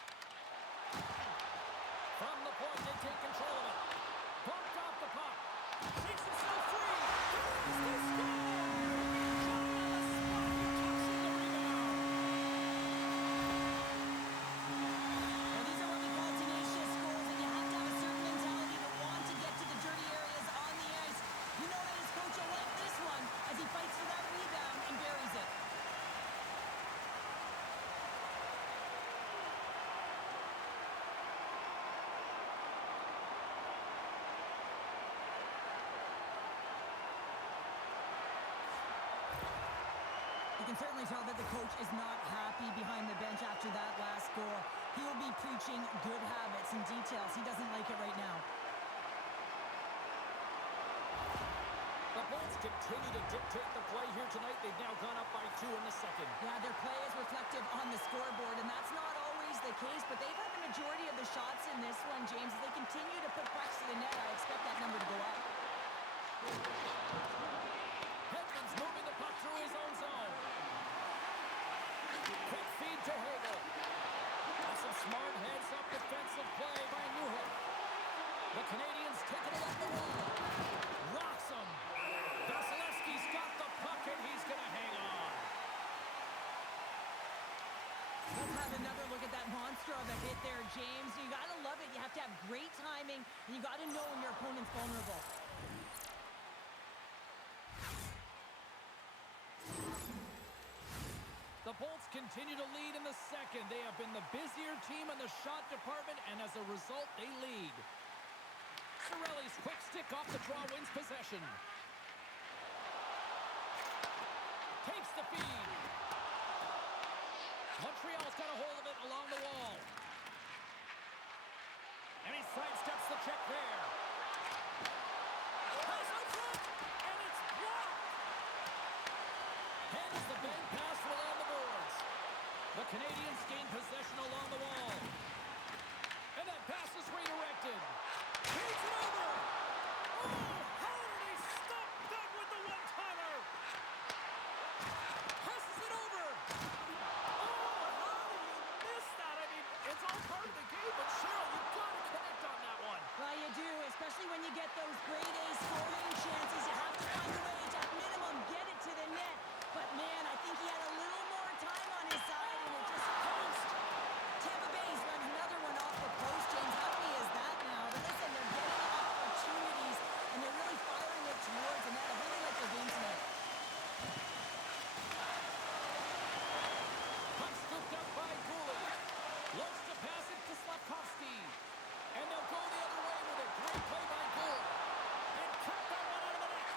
From the point, they take control of it. Bumped off the puck. Shakes himself free. Here's the score. Well, these are what we call tenacious goals, and you have to have a certain mentality to want to get to the dirty areas on the ice. You know that his coach will like this one as he fights for that rebound and buries it. You can certainly tell that the coach is not happy behind the bench after that last goal. He will be preaching good habits and details. He doesn't like it right now. The Bolts continue to dictate the play here tonight. They've now gone up by 2 in the second. Yeah, their play is reflective on the scoreboard, and that's not always the case, but they've had the majority of the shots in this one, James. As they continue to put pucks to the net, I expect that number to go up. Hedman's moving the puck through his own zone. Quick feed to Hagel. That's some smart heads-up defensive play by Newhook. The Canadiens take it along the wall. Rocks him. Vasilevsky's got the puck, and he's going to hang on. Let's have another look at that monster on the hit there, James. You got to love it. You have to have great timing, and you got to know when your opponent's vulnerable. The Bolts continue to lead in the second. They have been the busier team in the shot department, and as a result, they lead. Cirelli's quick stick off the draw wins possession. Takes the feed. Montreal's got a hold of it along the wall. And he sidesteps the check there. Pass out front, and it's blocked. Hands the bank pass along the boards. The Canadiens gain possession along the wall. And that pass is redirected. He's it over. Oh, how did he stop that with the one-timer? Passes it over. Oh, how do you miss that? I mean, it's all part of the game, but Cheryl, you've got to connect on that one. Well, you do, especially when you get those grade A scoring chances. You have to find a way to, at minimum, get it to the net. But, man, I think he had a little more time on his side, and it just post. Tampa Bay's run another one off the post, James. How many is that now? But listen, they're getting opportunities, and they're really firing it towards the net. I really like their game tonight. Puck scooped up by Goulet. Looks to pass it to Slavkovsky. And they'll go the other way with it. Great play by Goulet. And kicked that one out of the net.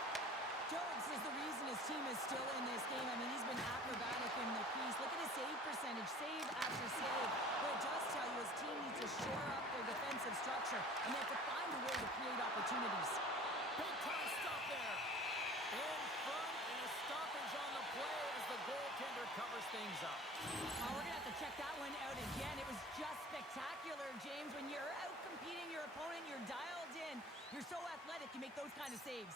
Jones is the reason his team is still in this game. I mean, he's been acrobatic in the crease. Look at his save percentage, save after save. What it does tell you, his team needs to shore up their defensive structure, and they have to find a way to create opportunities. Big time stop there. In front, and a stoppage on the play as the goaltender covers things up. Oh, we're going to have to check that one out again. It was just spectacular, James. When you're out competing your opponent, you're dialed in. You're so athletic, you make those kind of saves.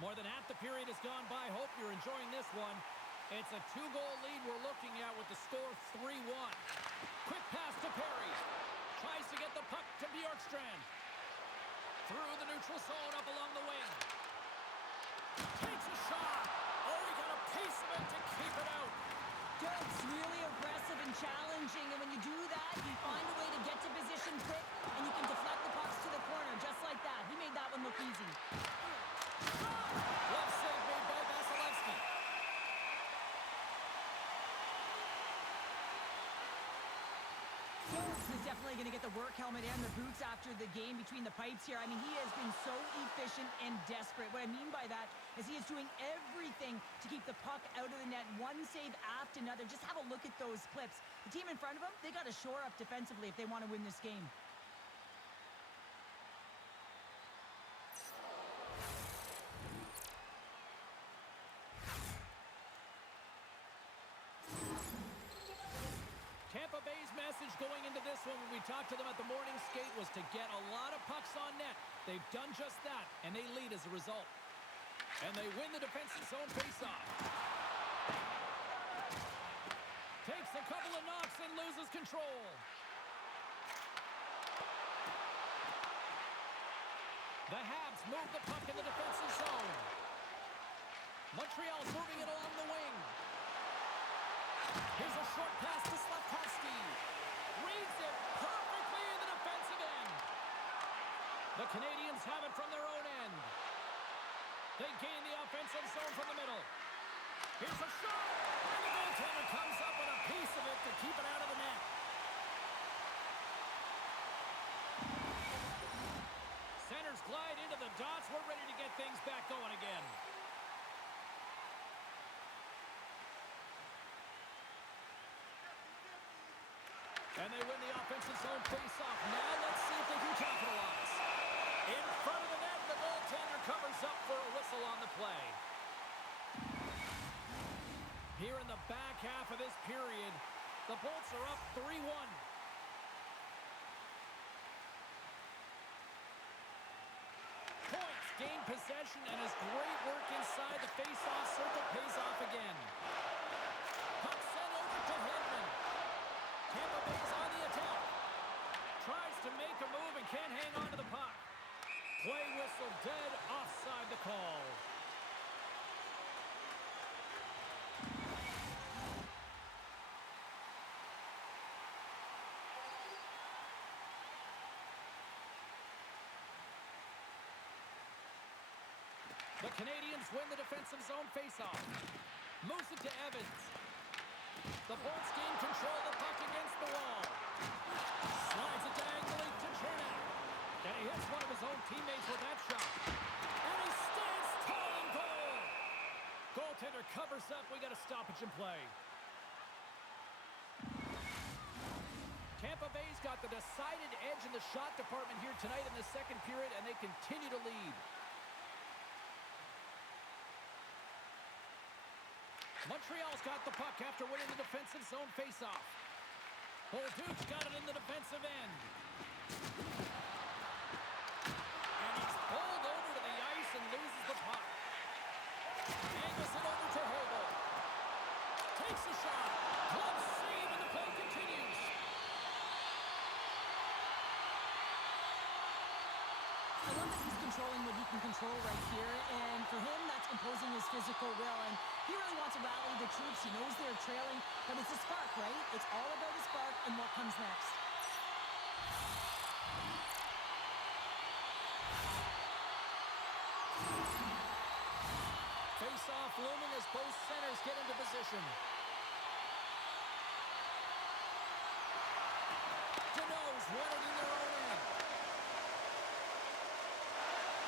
More than half the period has gone by. Hope you're enjoying this one. It's a 2-goal lead we're looking at with the score 3-1. Quick pass to Perry. Tries to get the puck to Bjorkstrand. Through the neutral zone up along the wing. Takes a shot. Oh, he got a piece of it to keep it out. Jones really aggressive and challenging, and when you do that, you find a way to get to position quick, and you can deflect the pucks to the corner just like that. He made that one look easy. Left save made by Vasilevsky. Jones is definitely going to get the work helmet and the boots after the game between the pipes here. I mean, he has been so efficient and desperate. What I mean by that is he is doing everything to keep the puck out of the net, one save after another. Just have a look at those clips. The team in front of him, they got to shore up defensively if they want to win this game. Tampa Bay's message going into this one when we talked to them at the morning skate was to get a lot of pucks on net. They've done just that, and they lead as a result. And they win the defensive zone faceoff. Takes a couple of knocks and loses control. The Habs move the puck in the defensive zone. Montreal's moving it along the wing. Here's a short pass to Slavkovsky. Reads it perfectly in the defensive end. The Canadiens have it from their own end. They gain the offensive zone from the middle. Here's a shot. And the goaltender comes up with a piece of it to keep it out of the net. Centers glide into the dots. We're ready to get things back going again. And they win the offensive zone face-off. Now let's see if they can capitalize. In front of the net, the goaltender covers up for a whistle on the play. Here in the back half of this period, the Bolts are up 3-1. Points gain possession, and his great work inside the face-off circle pays off again. Puck sent over to Hedman. Tampa Bay's on the attack. Tries to make a move and can't hang on to the puck. Play whistle dead, offside the call. The Canadiens win the defensive zone faceoff. Moves it to Evans. The Bolts gain control of the puck against the wall. Slides it diagonally to Chernak. And he hits one of his own teammates with that shot. And he stands tall in goal. Goaltender covers up. We got a stoppage in play. Tampa Bay's got the decided edge in the shot department here tonight in the second period, and they continue to lead. Montreal's got the puck after winning the defensive zone faceoff. Bolduc's got it in the defensive end. And he's pulled over Angles it over to Hagel. Takes a shot. Glove save, and the play continues. I love that he's controlling what he can control right here, and for him, that's imposing his physical will, and he really wants to rally the troops. He knows they're trailing, but it's a spark, right? It's all about a spark and what comes next. Face-off looming as both centers get into position. Deneau's won it in their own end.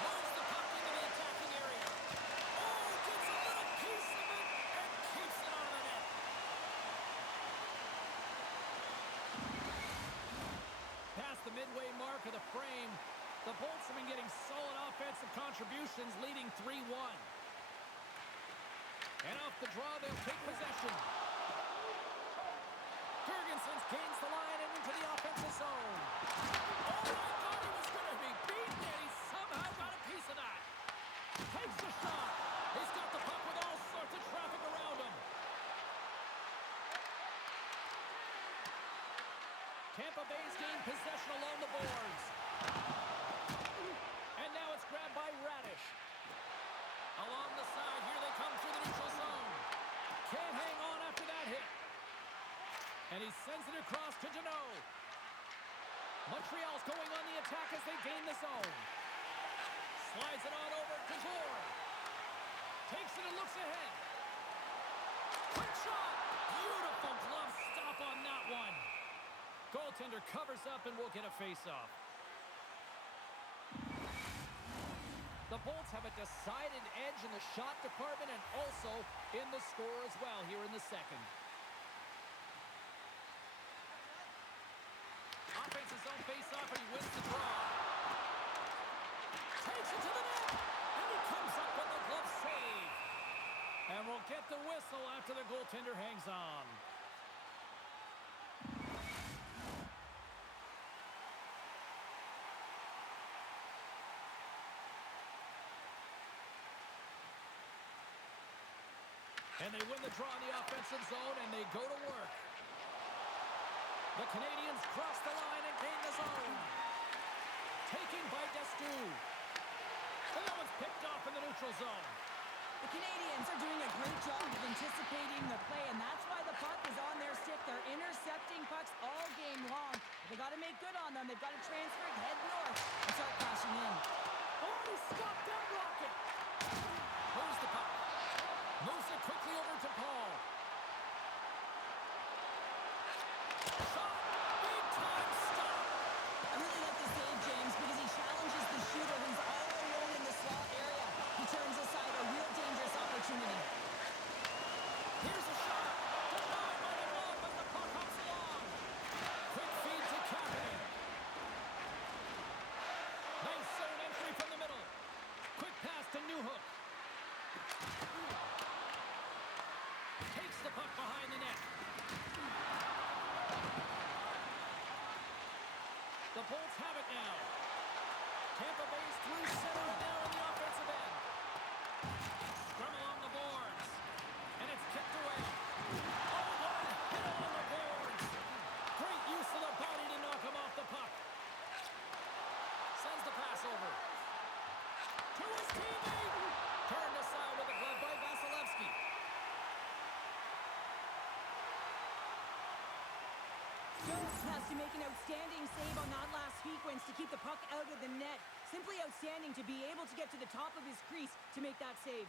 Moves the puck into the attacking area. Oh, gets a little piece of it and keeps it out of the net. Past the midway mark of the frame, the Bolts have been getting solid offensive contributions, leading 3-1. And off the draw, they'll take possession. Jurgensen gains the line and into the offensive zone. Oh, I thought he was going to be beaten, and he somehow got a piece of that. Takes a shot. He's got the puck with all sorts of traffic around him. Tampa Bay's gained possession along the boards. And now it's grabbed by Radish. Along the side, here they come through the neutral zone. Can't hang on after that hit. And he sends it across to Deneau. Montreal's going on the attack as they gain the zone. Slides it on over to Gore. Takes it and looks ahead. Quick shot. Beautiful glove stop on that one. Goaltender covers up and will get a face-off. The Bolts have a decided edge in the shot department and also in the score as well here in the second. Offensive zone face-off, and he wins the draw. Takes it to the net, and he comes up with the glove save. And we'll get the whistle after the goaltender hangs on. And they win the draw in the offensive zone, and they go to work. The Canadiens cross the line and gain the zone. Taken by Destu. And that one's picked off in the neutral zone. The Canadiens are doing a great job of anticipating the play, and that's why the puck is on their stick. They're intercepting pucks all game long. They got to make good on them. They've got to transfer it, head north, and start crashing in. Oh, he stopped that rocket. Moves the puck. Moves it quickly over to Paul. Shot. Big time stop. I really like this save, James, because he challenges the shooter who's all alone in the slot area. He turns aside a real dangerous opportunity. Here's a shot. Denied by the glove as the puck hops along. Quick feed to Kapanen. Nice zone entry from the middle. Quick pass to Newhook. Takes the puck behind the net. The Bolts have it now. Tampa Bay's through center and now in the offensive end. Scrum along the boards. And it's kicked away. Oh, what a hit along the boards. Great use of the body to knock him off the puck. Sends the pass over. To his teammate. Turned aside with a glove by Vasilevsky. Jones has to make an outstanding save on that last sequence to keep the puck out of the net. Simply outstanding to be able to get to the top of his crease to make that save.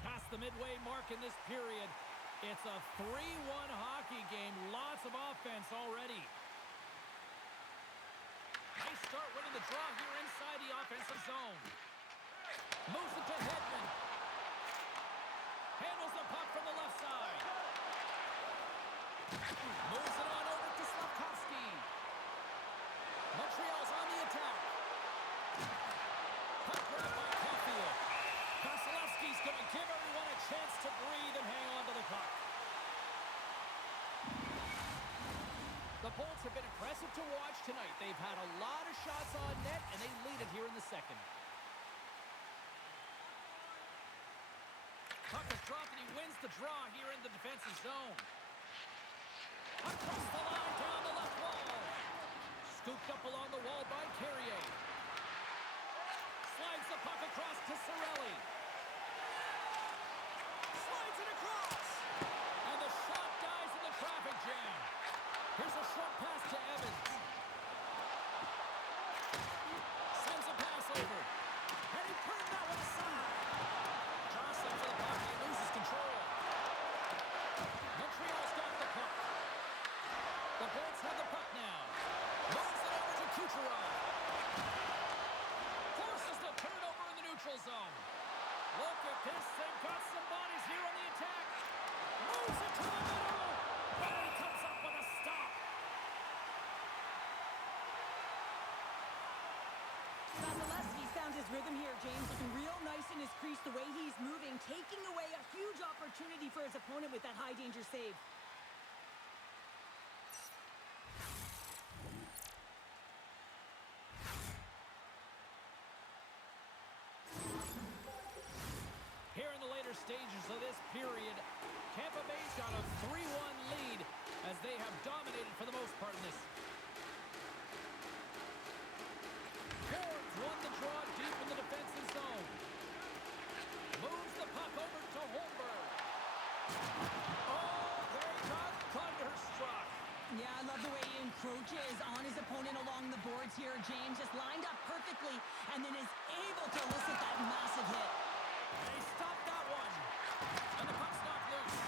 Past the midway mark in this period, it's a 3-1 hockey game. Lots of offense already. Nice start winning the draw here inside the offensive zone. Moves it to Hedman. Handles the puck from the left side. Moves it on over to Slafkovsky. Montreal's on the attack. Puck grab by Caulfield. Vasilevsky's going to give everyone a chance to breathe and hang on to the puck. have been impressive to watch tonight. They've had a lot of shots on net, and they lead it here in the second. Puck is dropped, and he wins the draw here in the defensive zone. Across the line, down the left wall. Scooped up along the wall by Carrier. Slides the puck across to Cirelli. Slides it across. And the shot dies in the traffic jam. Here's a short pass to Evans. Sends a pass over. And he turned that one aside. Jostling for the puck. He loses control. Montreal's got the puck. The Bolts have the puck now. Moves it over to Kucherov. Forces the turnover in the neutral zone. Look at this. They've got some bodies here on the attack. Moves it to the middle. And he comes up with a stop. Vasilevsky's found his rhythm here, James. Looking real nice in his crease, the way he's moving, taking away a huge opportunity for his opponent with that high-danger save. Here in the later stages of this period, Tampa Bay's got a 3-1 lead as they have dominated for the most part in this. Forbes won the draw deep in the defensive zone. Moves the puck over to Holmberg. Oh, they got thunderstruck. Yeah, I love the way he encroaches on his opponent along the boards here, James. Just lined up perfectly and then is able to elicit that massive hit. They stopped that one. And the puck's knocked loose.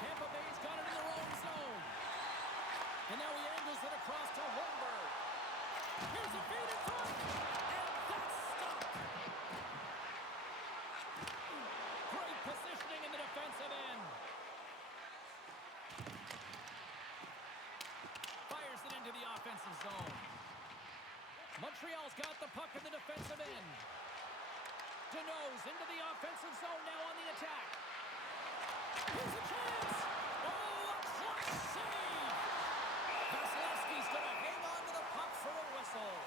Tampa Bay's got it in their own zone. And now he angles it across to Holmberg. Here's a feed in front. And that's stopped. Great positioning in the defensive end. Fires it into the offensive zone. Montreal's got the puck in the defensive end. Denos into the offensive zone now on the attack. Here's a chance. Oh, a clutch save. Vasilevsky's going to hang on to the puck for a whistle.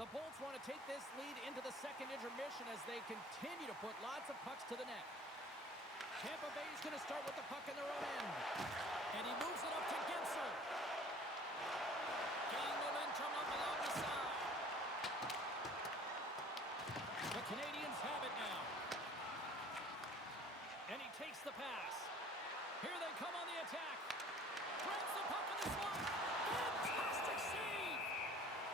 The Bolts want to take this lead into the second intermission as they continue to put lots of pucks to the net. Tampa Bay's going to start with the puck in their own end. And he moves it up to Gensel. Gaining momentum up along the side. The Canadiens have it now. And he takes the pass. Here they come on the attack. Threads the puck in the slot. Fantastic save.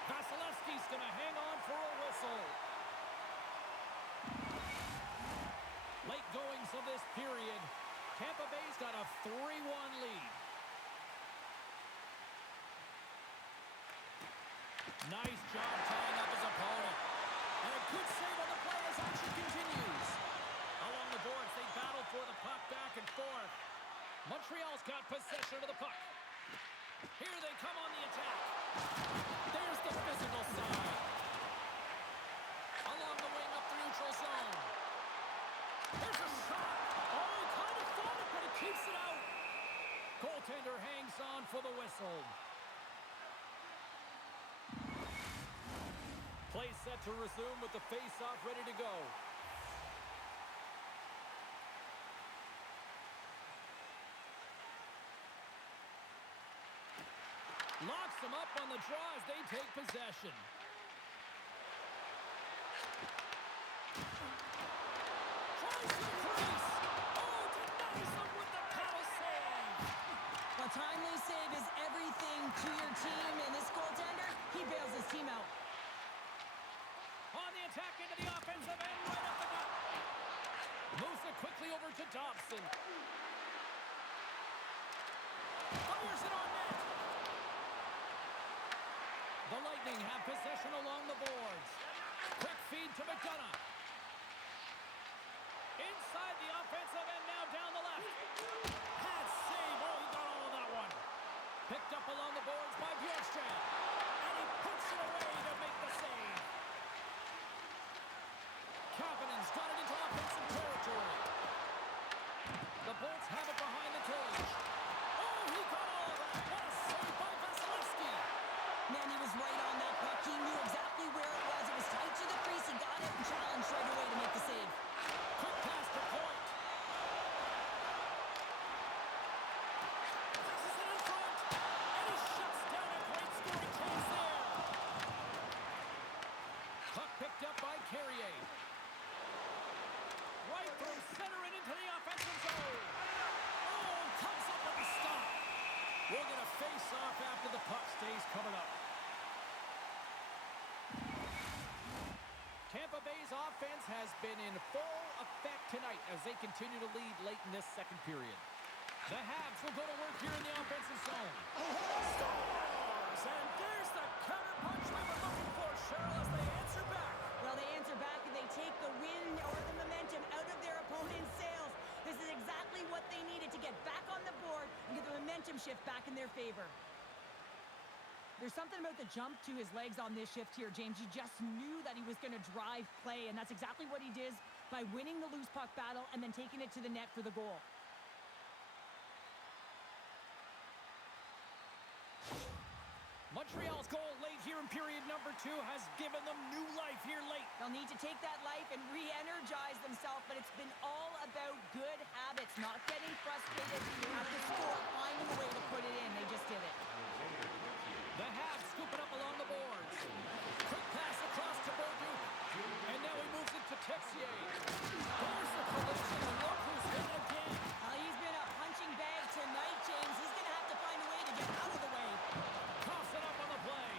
Vasilevsky's going to hang on for a whistle. Late goings of this period. Tampa Bay's got a 3-1 lead. Nice job tying up his opponent. And a good save on the play as action continues. Along the boards, they battle for the puck back and forth. Montreal's got possession of the puck. Here they come on the attack. There's the physical side. Along the wing up the neutral zone. There's a shot. Oh, he kind of fought it, but he keeps it out. Goaltender hangs on for the whistle. Play set to resume with the face-off ready to go. Locks them up on the draw as they take possession. Tries to the crease. Oh, denies them with the power save. A timely save is everything to your team, and this goaltender, he bails his team out. On the attack into the offensive end, right up the gut. Moves it quickly over to Dobson. Fires it on net. The Lightning have possession along the boards. Quick feed to McDonough. Bolts have it behind the cage. Oh, he got all of that. What a save by Vasilevsky. Man, he was right on that puck. He knew exactly where it was. It was tight to the crease. He got it and challenged right away to make the save. Quick pass to Point. Places it in front. And he shuts down a great scoring chance there. Puck picked up by Carrier. Right from center and into the offensive zone. Oh, comes up with the stop. We'll get a face-off after the puck stays covered up. Tampa Bay's offense has been in full effect tonight as they continue to lead late in this second period. The Habs will go to work here in the offensive zone. Scores! And there's the counterpunch we were looking for, Cheryl, as they answer back. Well, they answer back and they take the wind or the momentum out of their opponent's sails. This is exactly what they needed to get back on the board and get the momentum shift back in their favor. There's something about the jump to his legs on this shift here, James. You just knew that he was going to drive play, and that's exactly what he did by winning the loose puck battle and then taking it to the net for the goal. Montreal's goal late here in period number 2 has given them new life here late. They'll need to take that life and re-energize themselves, but it's been all about good habits, not getting frustrated after score, finding a way to put it in. They just did it. The Habs scoop it up along the boards. Quick pass across to Beaudouin. And now he moves it to Texier. There's the collision, and look who's hit again. He's been a punching bag tonight, James. He's going to have to find a way to get out of the way. Toss it up on the play.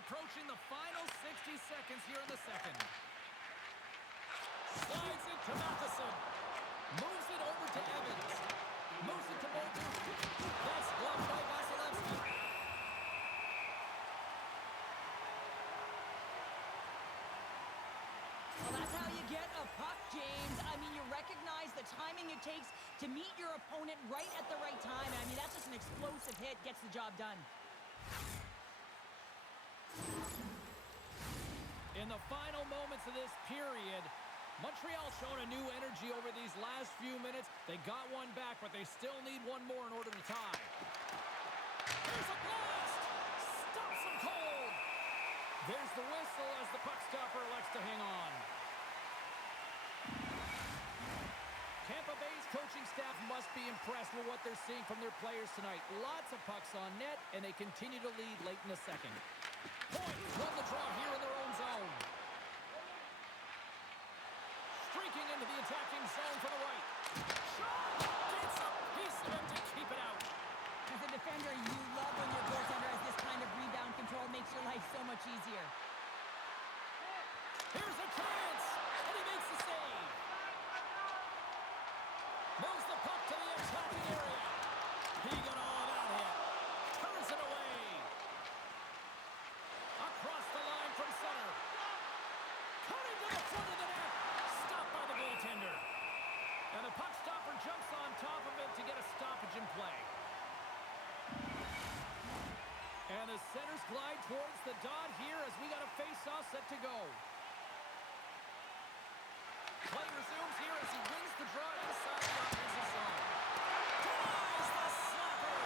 Approaching the final 60 seconds here in the second. Slides it to Matheson. Moves it over to Evans. Moves it to Beaudouin. That's blocked by Vasilevsky. Well, that's how you get a puck, James. I mean, you recognize the timing it takes to meet your opponent right at the right time. I mean, that's just an explosive hit, gets the job done. In the final moments of this period, Montreal showing a new energy over these last few minutes. They got one back, but they still need one more in order to tie. There's a blast! Stops them cold! There's the whistle as the puck stopper elects to hang on. Tampa Bay's coaching staff must be impressed with what they're seeing from their players tonight. Lots of pucks on net, and they continue to lead late in the second. Points run the draw here in their own zone. Streaking into the attacking zone for the right. Shot! Gets a piece of it to keep it out. As a defender, you love when your goaltender has this kind of rebound control. Makes your life so much easier. Here's a chance, and he makes the save. Moves the puck to the attacking area. He got all that hit. Turns it away. Across the line from center. Cutting to the front of the net. Stopped by the goaltender. And the puck stopper jumps on top of it to get a stoppage in play. And the centers glide towards the dot here as we got a face-off set to go. Play resumes here as he wins the draw inside the offensive zone. Denies the slapper.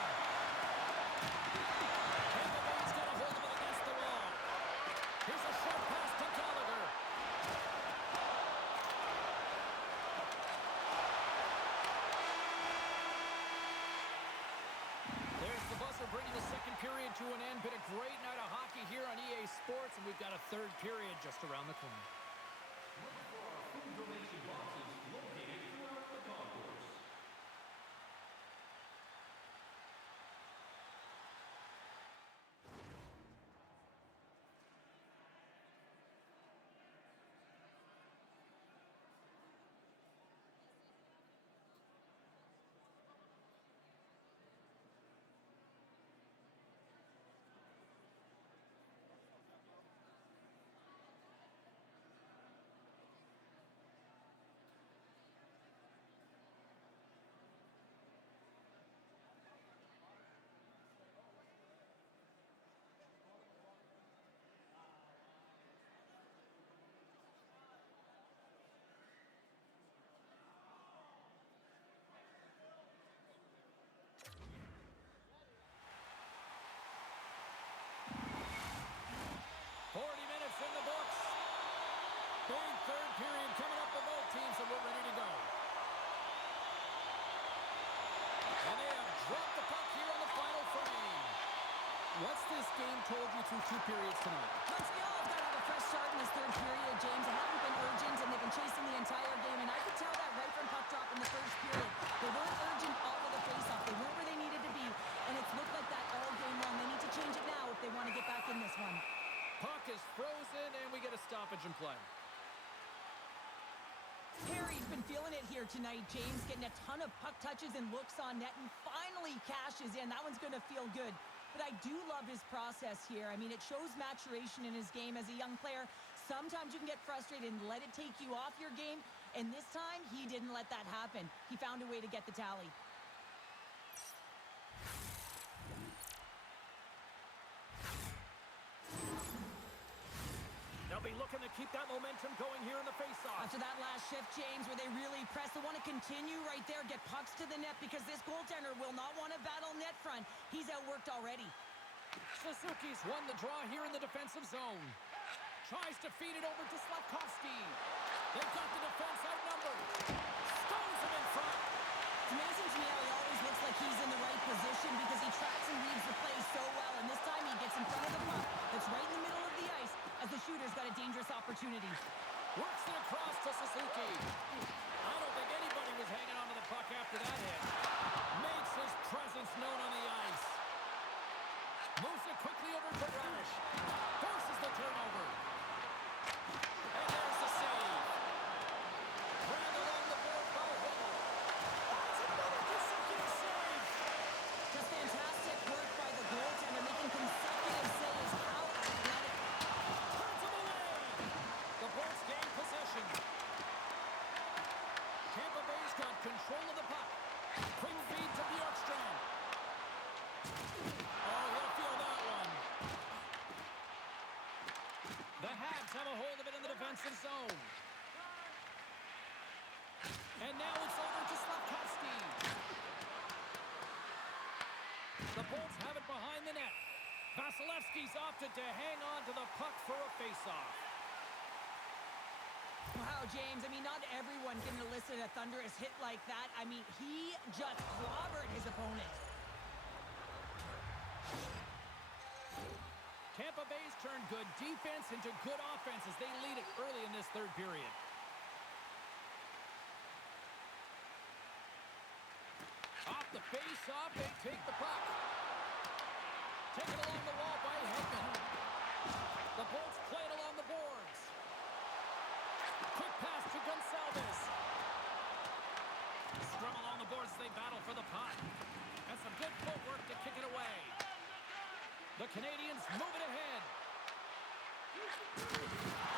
Tampa Bay's got a hold of it against the wall. Here's a short pass to Gallagher. There's the buzzer bringing the second period to an end. Been a great night of hockey here on EA Sports, and we've got a third period just around the corner. Food donation boxes located throughout the concourse. game told you through 2 periods tonight? Montreal's got to have a fresh start in this third period, James. They haven't been urgent, and they've been chasing the entire game, and I could tell that right from puck drop in the first period. They weren't urgent all of the face-off. They weren't where they needed to be, and it's looked like that all game long. They need to change it now if they want to get back in this one. Puck is frozen, and we get a stoppage in play. Perry's been feeling it here tonight, James, getting a ton of puck touches and looks on net, and finally cashes in. That one's going to feel good. But I do love his process here. I mean, it shows maturation in his game as a young player. Sometimes you can get frustrated and let it take you off your game, and this time, he didn't let that happen. He found a way to get the tally. They'll be looking to keep that momentum going here in the faceoff. After that last shift, James, where they really press, they want to continue right there, get pucks to the net, because this goaltender will not want to battle net front. He's outworked already. Suzuki's won the draw here in the defensive zone. Tries to feed it over to Slavkovsky. They've got the defense outnumbered. Stones him in front. It's amazing to me how he always looks like he's in the right position because he tracks and reads the play so well, and this time he gets in front of the puck that's right in the middle of the ice as the shooter's got a dangerous opportunity. Works it across to Suzuki. I don't think anybody was hanging on to the puck after that hit. Makes his presence known on the ice. Moves it quickly over to Radish. Forces the turnover. And there's the save. Dragged along the board by Hall. That's another consecutive save. Just fantastic work by the goaltender, making consecutive saves. How athletic. Turns him away. The Bolts gain possession. Tampa Bay's got control of the puck. Quick feed to Bjorkstrand. Oh, he'll feel that one. The Habs have a hold of it in the defensive zone. And now it's over to Slavkovsky. The Bolts have it behind the net. Vasilevsky's opted to hang on to the puck for a faceoff. Wow, James, I mean, not everyone can elicit a thunderous hit like that. I mean, he just clobbered his opponent. Tampa Bay's turned good defense into good offense as they lead it early in this third period. Off the face-off, they take the puck. Taken along the wall by Hedman. The Bolts play it along the boards. Quick pass to Gonçalves. Scrum along the boards as they battle for the puck. And some good footwork to kick it away. The Canadiens move it ahead.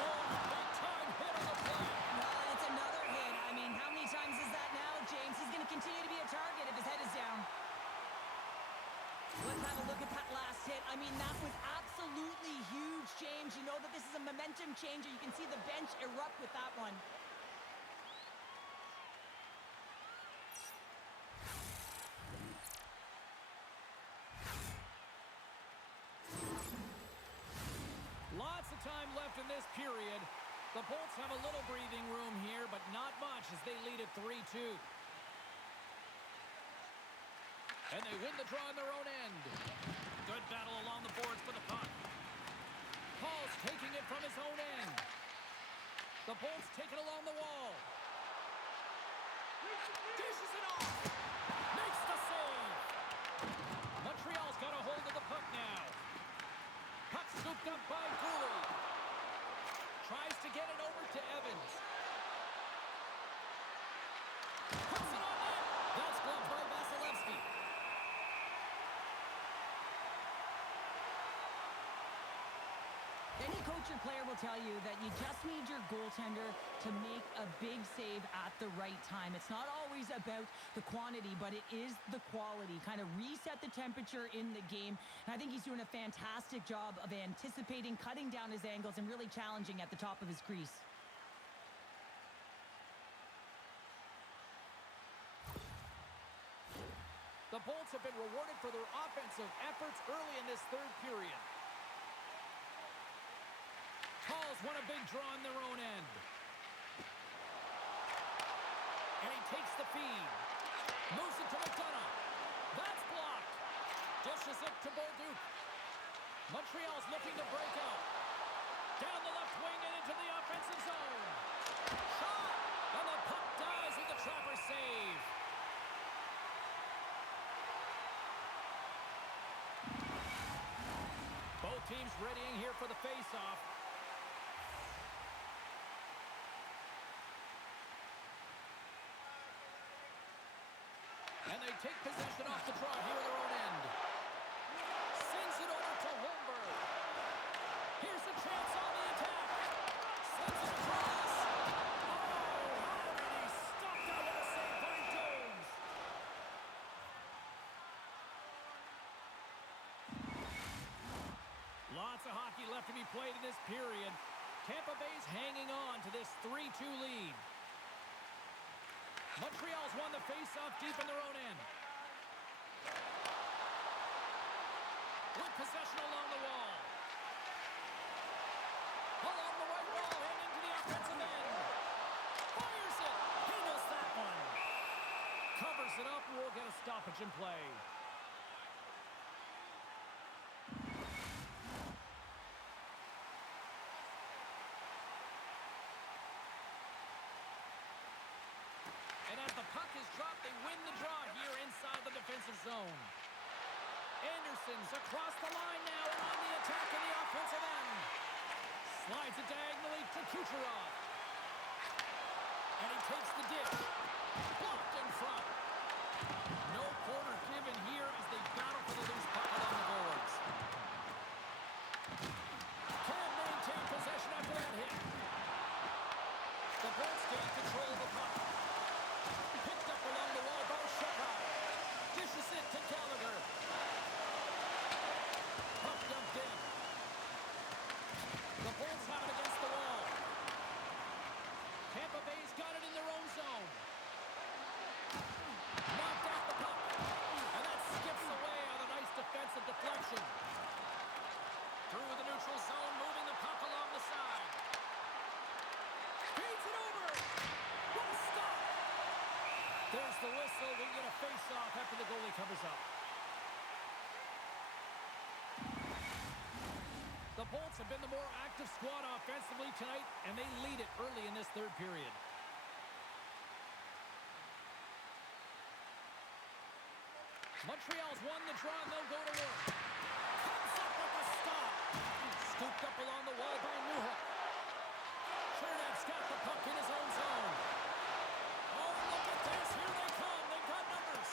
Oh, big-time hit on the play. Well, and it's another hit. I mean, how many times is that now, James? He's going to continue to be a target if his head is down. Let's have a look at that last hit. I mean, that was absolutely huge, James. You know that this is a momentum changer. You can see the bench erupt with that one. Lots of time left in this period. The Bolts have a little breathing room here, but not much as they lead at 3-2. And they win the draw in their own end. Good battle along the boards for the puck. Hall's taking it from his own end. The Bolts take it along the wall. Dishes it off. Makes the save. Montreal's got a hold of the puck now. Puck scooped up by Cooley. Tries to get it over to Evans. Puts it on net. That's gloved by Vasilevsky. Any coach or player will tell you that you just need your goaltender to make a big save at the right time. It's not always about the quantity, but it is the quality. Kind of reset the temperature in the game. And I think he's doing a fantastic job of anticipating, cutting down his angles, and really challenging at the top of his crease. The Bolts have been rewarded for their offensive efforts early in this third period. Hall's won a big draw on their own end. And he takes the feed. Moves it to McDonough. That's blocked. Dishes it to Bolduc. Montreal's looking to break out. Down the left wing and into the offensive zone. Shot! And the puck dies with the trapper save. Both teams readying here for the face-off. And they take possession off the draw here at their own end. Sends it over to Holmberg. Here's a chance on the attack. Sends it across. Oh, how did he stop that with a save by Jones? Lots of hockey left to be played in this period. Tampa Bay's hanging on to this 3-2 lead. Montreal's won the face-off deep in their own end. With possession along the wall. Along the right wall and into the offensive end. Fires it. He missed that one. Covers it up. We'll get a stoppage in play. And as the puck is dropped, they win the draw here inside the defensive zone. Anderson's across the line now and on the attack in the offensive end. Slides it diagonally to Kucherov. And he takes the dish. Blocked in front. No quarter given here as they battle for the loose puck along the boards. Can maintain possession after that hit. The Bolts gain control of the puck. Picked up along the wall by Shepard. Dishes it to Gallagher. Puck dumped in. The Bolts have it against the wall. Tampa Bay's got it in their own zone. Knocked out the puck. And that skips away on a nice defensive deflection. Through the neutral zone, moving the puck along the side. Feeds it over. What a stop. There's the whistle. We get a face-off after the goalie covers up. The Bolts have been the more active squad offensively tonight, and they lead it early in this third period. Montreal's won the draw, and they'll go to work. Comes up with a stop. Scooped up along the wall by Newhook. Chernak's got the puck in his own zone. Oh, look at this. Here they come. They've got numbers.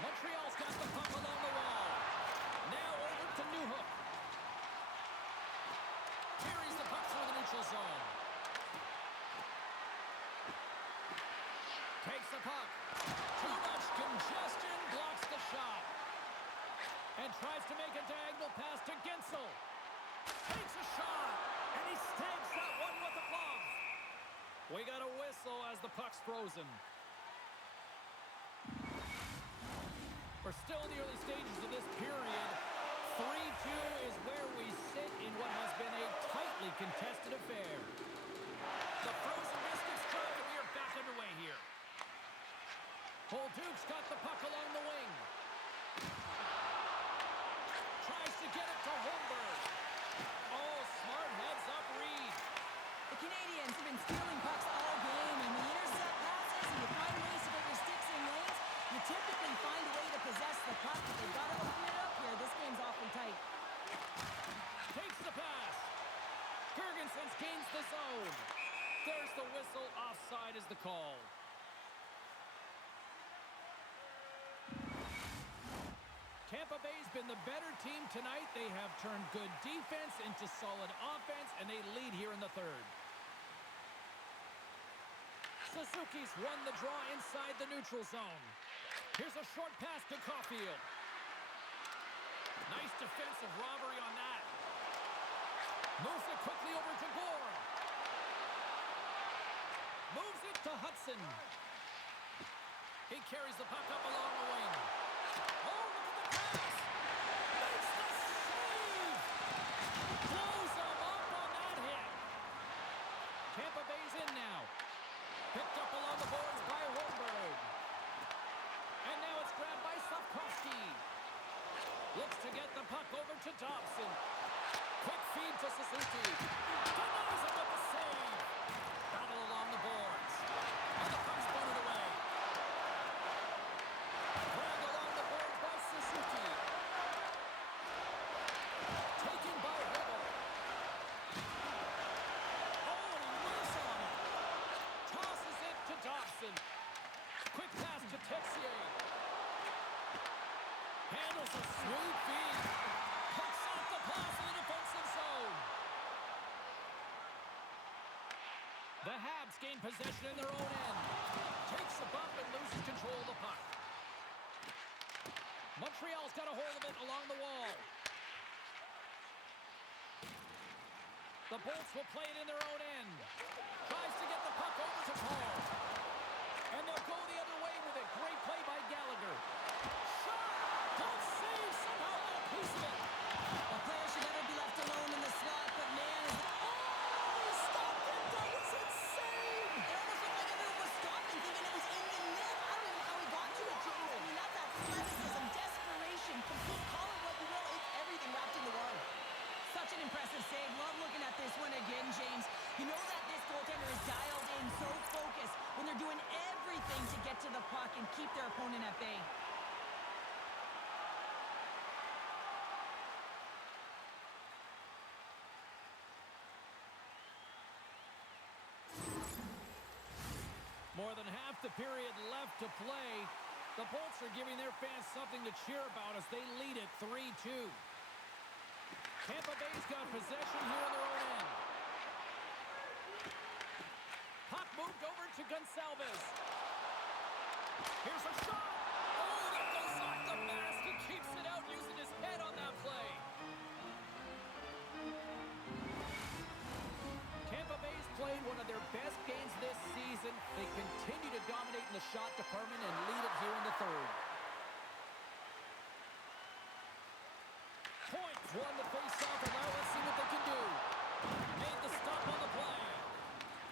Montreal's got the puck along the wall. Now over to Newhook. Carries the puck through the neutral zone. Takes the puck. Too much congestion. Blocks the shot. And tries to make a diagonal pass to Gensel. Takes a shot. And he stabs that one with the glove. We got a whistle as the puck's frozen. We're still in the early stages of this period. 3-2 is where we sit in what has been a tightly contested affair. The frozen biscuits dry, and we are back underway here. Duke's got the puck along the wing. Tries to get it to Holmberg. Oh, smart heads-up read. The Canadiens have been stealing pucks all game, and when you intercept passes and you find ways to get your sticks in lanes, you typically find a way to possess the puck. But they've got to open it up here. This game's awfully tight. Takes the pass. Gergensen gains the zone. There's the whistle. Offside is the call. Tampa Bay's been the better team tonight. They have turned good defense into solid offense, and they lead here in the third. Suzuki's won the draw inside the neutral zone. Here's a short pass to Caulfield. Nice defensive robbery on that. Moves it quickly over to Gore. Moves it to Hudson. He carries the puck up along the wing. Oh, look at the pass! Makes the save! Blows him up on that hit. Tampa Bay's in now. Picked up along the boards by Holmberg. And now it's grabbed by Slavkovsky. Looks to get the puck over to Dobson. Quick feed to Suzuki. Denies him with the save. Battle along the boards. And the puck's bunted away. Dragged along the boards by Suzuki. Taken by Hubble. Oh, and he whiffs on it. Tosses it to Dobson. Quick pass to Texier. Handles a sweet feed. Picks off the pass in the defensive zone. The Habs gain possession in their own end. Takes a bump and loses control of the puck. Montreal's got a hold of it along the wall. The Bolts will play it in their own end. Tries to get the puck over to Paul. And they'll go the other way with it. Great play by Gallagher. Shot! Don't save! Somehow got a piece of it. A player should never be left alone in the slot, but man, he stopped it! That was insane! It almost looked like everyone was stopping, thinking it was in the net. I don't even know how he got to it, James. I mean, that's athleticism, desperation, complete, call it what you will. It's everything wrapped into one. Such an impressive save. Love looking at this one again, James. You know that this goaltender is dialed in, so focused, when they're doing everything to get to the puck and keep their opponent at bay. More than half the period left to play. The Bolts are giving their fans something to cheer about as they lead it 3-2. Tampa Bay's got possession here in their own end. Puck moved over to Gonçalves. Here's a shot. Oh, that goes off the mask. He keeps it out using his head on that play. Tampa Bay's played one of their best games this season. They continue to dominate in the shot department and lead it here in the third. Points won the face-off, and now let's see what they can do. Made the stop on the play.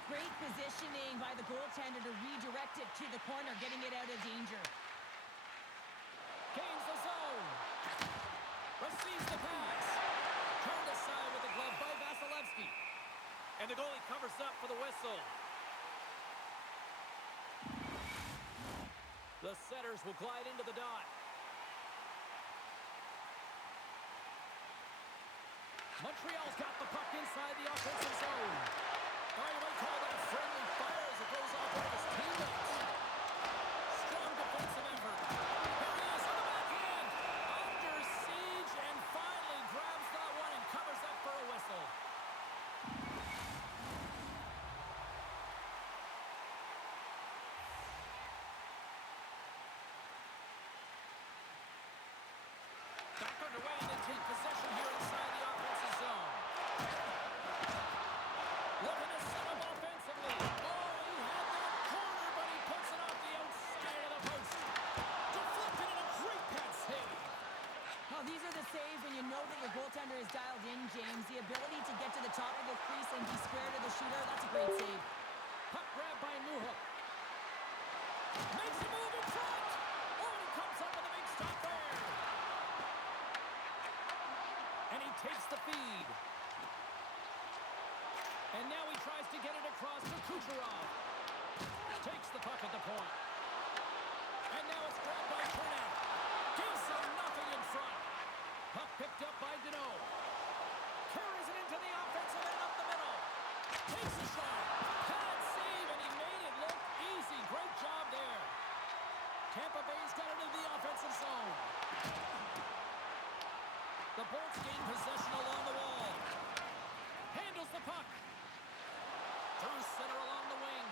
Great positioning by the goaltender to redirect it to the corner, getting it out of danger. Gains the zone. Receives the pass. Turned aside with the glove by Vasilevsky. And the goalie covers up for the whistle. The setters will glide into the dot. Montreal's got the puck inside the offensive zone. Right away, call that friendly fire as it goes off one of his teammates. Strong defensive effort. Here he is on the backhand. Under siege and finally grabs that one and covers up for a whistle. Back underway and they take possession here inside the offensive zone. Looking to set up offensively. Oh, he had that corner, but he puts it off the outside of the post. Deflected and a great pad save. Well, these are the saves when you know that your goaltender is dialed in, James. The ability to get to the top of the crease and be square to the shooter, that's a great save. Puck grab by Newhook. Makes a move in front. Oh, and he comes up with a big stop there. And he takes the feed. And now he tries to get it across to Kucherov. Takes the puck at the point. And now it's grabbed by Turnout. Gives him nothing in front. Puck picked up by Deneau. Carries it into the offensive end up the middle. Takes a shot. Pad save, and he made it look easy. Great job there. Tampa Bay's got it into the offensive zone. The Bolts gain possession along the wall. Handles the puck. Through center along the wing.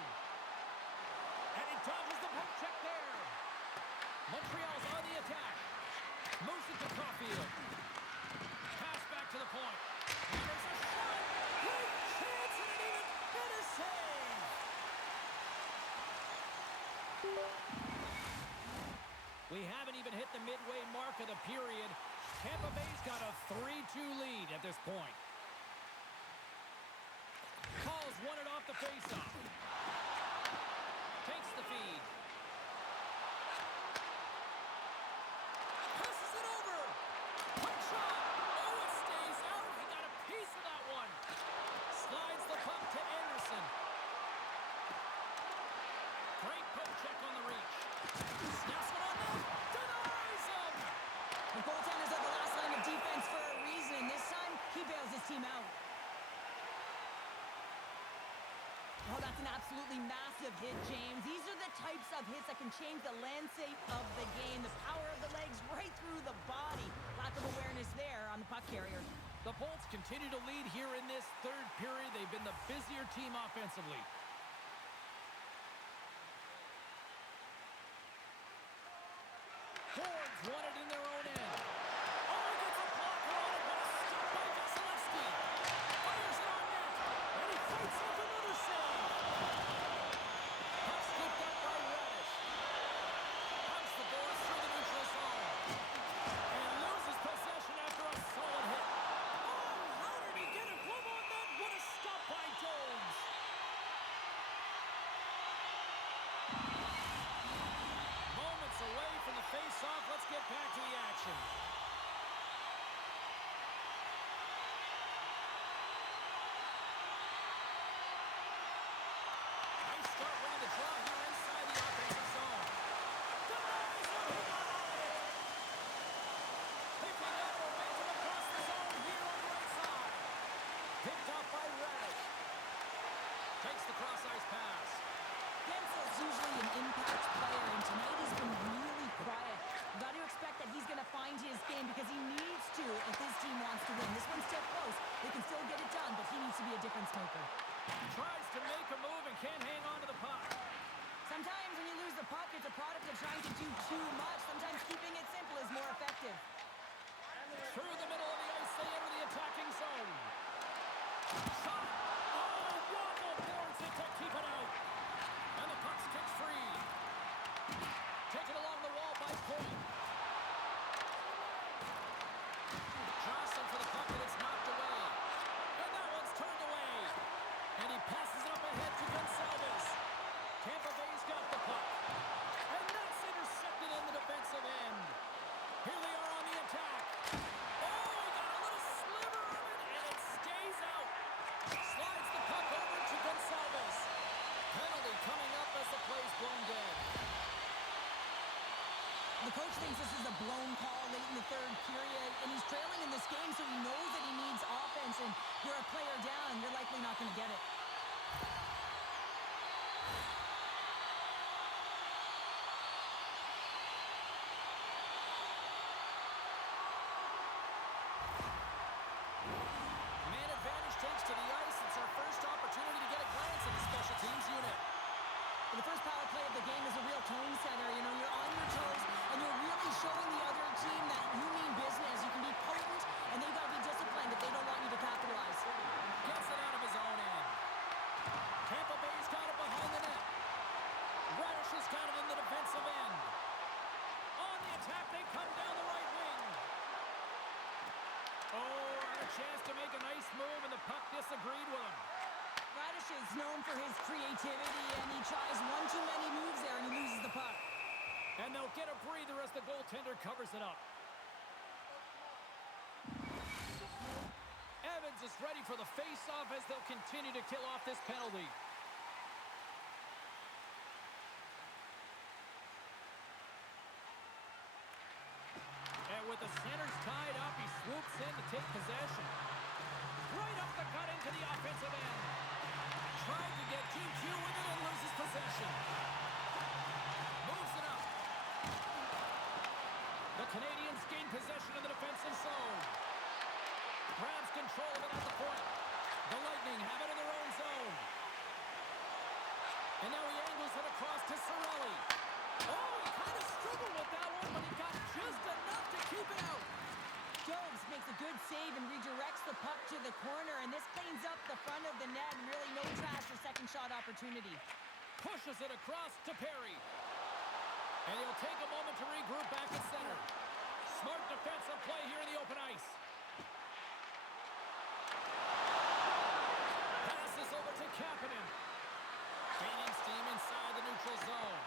And he dodges the puck check there. Montreal's on the attack. Moves it to Caulfield. Pass back to the point. And there's a shot. Great chance and an even better save. We haven't even hit the midway mark of the period. Tampa Bay's got a 3-2 lead at this point. Calls won it off the faceoff. Takes the feed. Passes it over. Puck shot. Oh, it's absolutely massive hit, James. These are the types of hits that can change the landscape of the game. The power of the legs right through the body. Lack of awareness there on the puck carrier. The Bolts continue to lead here in this third period. They've been the busier team offensively. Horns won it in their own end. Oh, he gets a blocker on it, but a stop by Vasilevsky. Fires it on net, and he fights off another save. Puck scooped up by Radish. Pumps the boards through the neutral zone. And loses possession after a solid hit. Oh, how did he get a glove on that? What a stop by Jones. Moments away from the face-off. Let's get back to the action. Nice start winning the draw here inside the offensive zone. Denies him. He got out of it. Picking up momentum across the zone here on the right side. Picked up by Radish. Takes the cross-ice pass. Gensel's usually an impact player, and tonight he's been really quiet. You got to expect that he's going to find his game because he needs to if his team wants to win. This one's still close. They can still get it done, but he needs to be a difference maker. Tries to make a move and can't hang on to the puck. Sometimes when you lose the puck, it's a product of trying to do too much. Sometimes keeping it simple is more effective. Through the middle of the ice, they enter the attacking zone. Shot. Oh, Waddle boards it to keep it out. And the puck's kicked free. Taken along the wall by Point. Jostling for the puck, and it's knocked away. And that one's turned away. And he passes it up ahead to Gonsalves. Tampa Bay's got the puck. And that's intercepted in the defensive end. Here they are on the attack. Oh, he got a little sliver of it, and it stays out. Slides the puck over to Gonsalves. Penalty coming up as the play's blown dead. The coach thinks this is a blown call late in the third period, and he's trailing in this game, so he knows that he needs offense, and you're a player down, you're likely not going to get it. Man advantage takes to the ice. It's our first opportunity to get a glance at the special teams unit. The first power play of the game is a real tone setter. You know, you're on your toes, and you're really showing the other team that you mean business. You can be potent, and they've got to be disciplined if they don't want you to capitalize. Gets it out of his own end. Tampa Bay's got it behind the net. Radish has got it in the defensive end. On the attack, they come down the right wing. Oh, and a chance to make a nice move, and the puck disagreed with him. Radish is known for his creativity, and he tries one too many moves there, and he loses the puck. And they'll get a breather as the goaltender covers it up. Evans is ready for the face-off as they'll continue to kill off this penalty. And with the centers tied up, he swoops in to take possession. Right up the cut into the offensive end. Tried to get 2-2 with it and loses possession. Moves it up. The Canadiens gain possession of the defensive zone. Grabs control of it at the point. The Lightning have it in their own zone. And now he angles it across to Cirelli. Oh, he kind of struggled with that one, but he got just enough to keep it out. Jones makes a good save and redirects the puck to the corner, and this cleans up the front of the net, and really no trash for second shot opportunity. Pushes it across to Perry. And he'll take a moment to regroup back at center. Smart defensive play here in the open ice. Passes over to Kapanen. Gaining steam inside the neutral zone.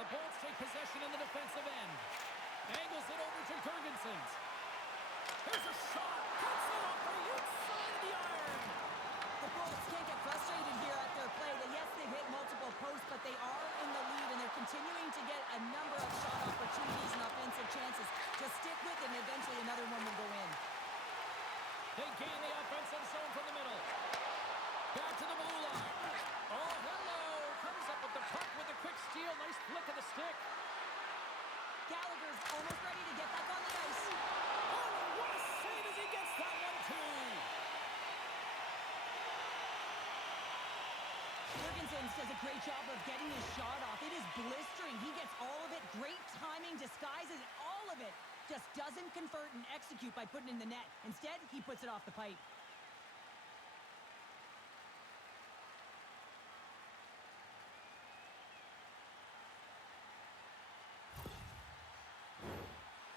The Bolts take possession in the defensive end. Angles it over to Gergensons. Here's a shot. Cuts it off the inside of the iron. The Bolts can't get frustrated here at their play. Yes, they've hit multiple posts, but they are in the lead, and they're continuing to get a number of shot opportunities and offensive chances. Just stick with it, and eventually another one will go in. They gain the offensive zone from the middle. Back to the blue line. Oh, hello. Comes up with the puck with a quick steal. Nice flick of the stick. Gallagher's almost ready to get back on the ice. Oh, what a save as he gets that one, too. Jorgensen does a great job of getting his shot off. It is blistering. He gets all of it. Great timing, disguises all of it. Just doesn't convert and execute by putting it in the net. Instead, he puts it off the pipe.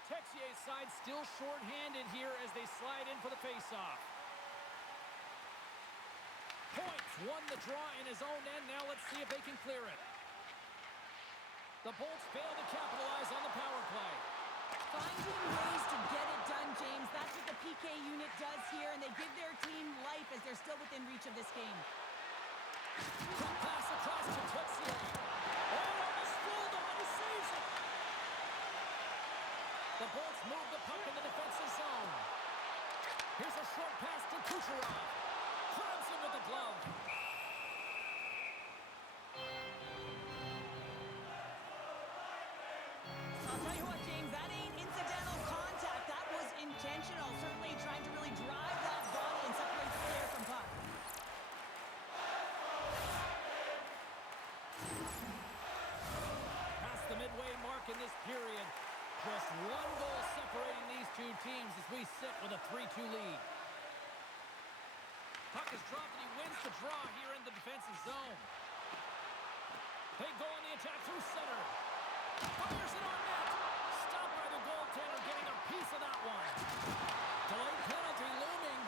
Texier's side still short-handed here as they slide in for the face-off. Points won the draw in his own end. Now let's see if they can clear it. The Bolts fail to capitalize on the power play. Finding ways to get it done, James. That's what the PK unit does here, and they give their team life as they're still within reach of this game. Quick pass across to Texier. Oh, almost fooled him, but he saves it. The Bolts move the puck in the defensive zone. Here's a short pass to Kucherov. Grabs him with the glove. I'll tell you what, James, that ain't incidental contact. That was intentional. Certainly trying to really drive that body and separate the player from puck. Past the midway mark in this period. Just one goal separating these two teams as we sit with a 3-2 lead. Puck is dropped and he wins the draw here in the defensive zone. They go on the attack through center. Fires it on net. Stopped by the goaltender, getting a piece of that one. Delayed penalty looming.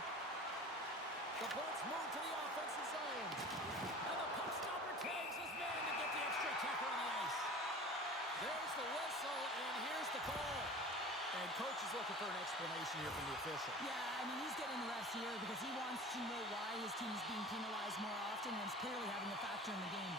The Bolts move to the offensive zone. And the puck stopper tags his man to get the extra attacker on the ice. There's the whistle, and here's the call. And coach is looking for an explanation here from the official. Yeah, I mean, he's getting the refs here because he wants to know why his team is being penalized more often, and it's clearly having a factor in the game.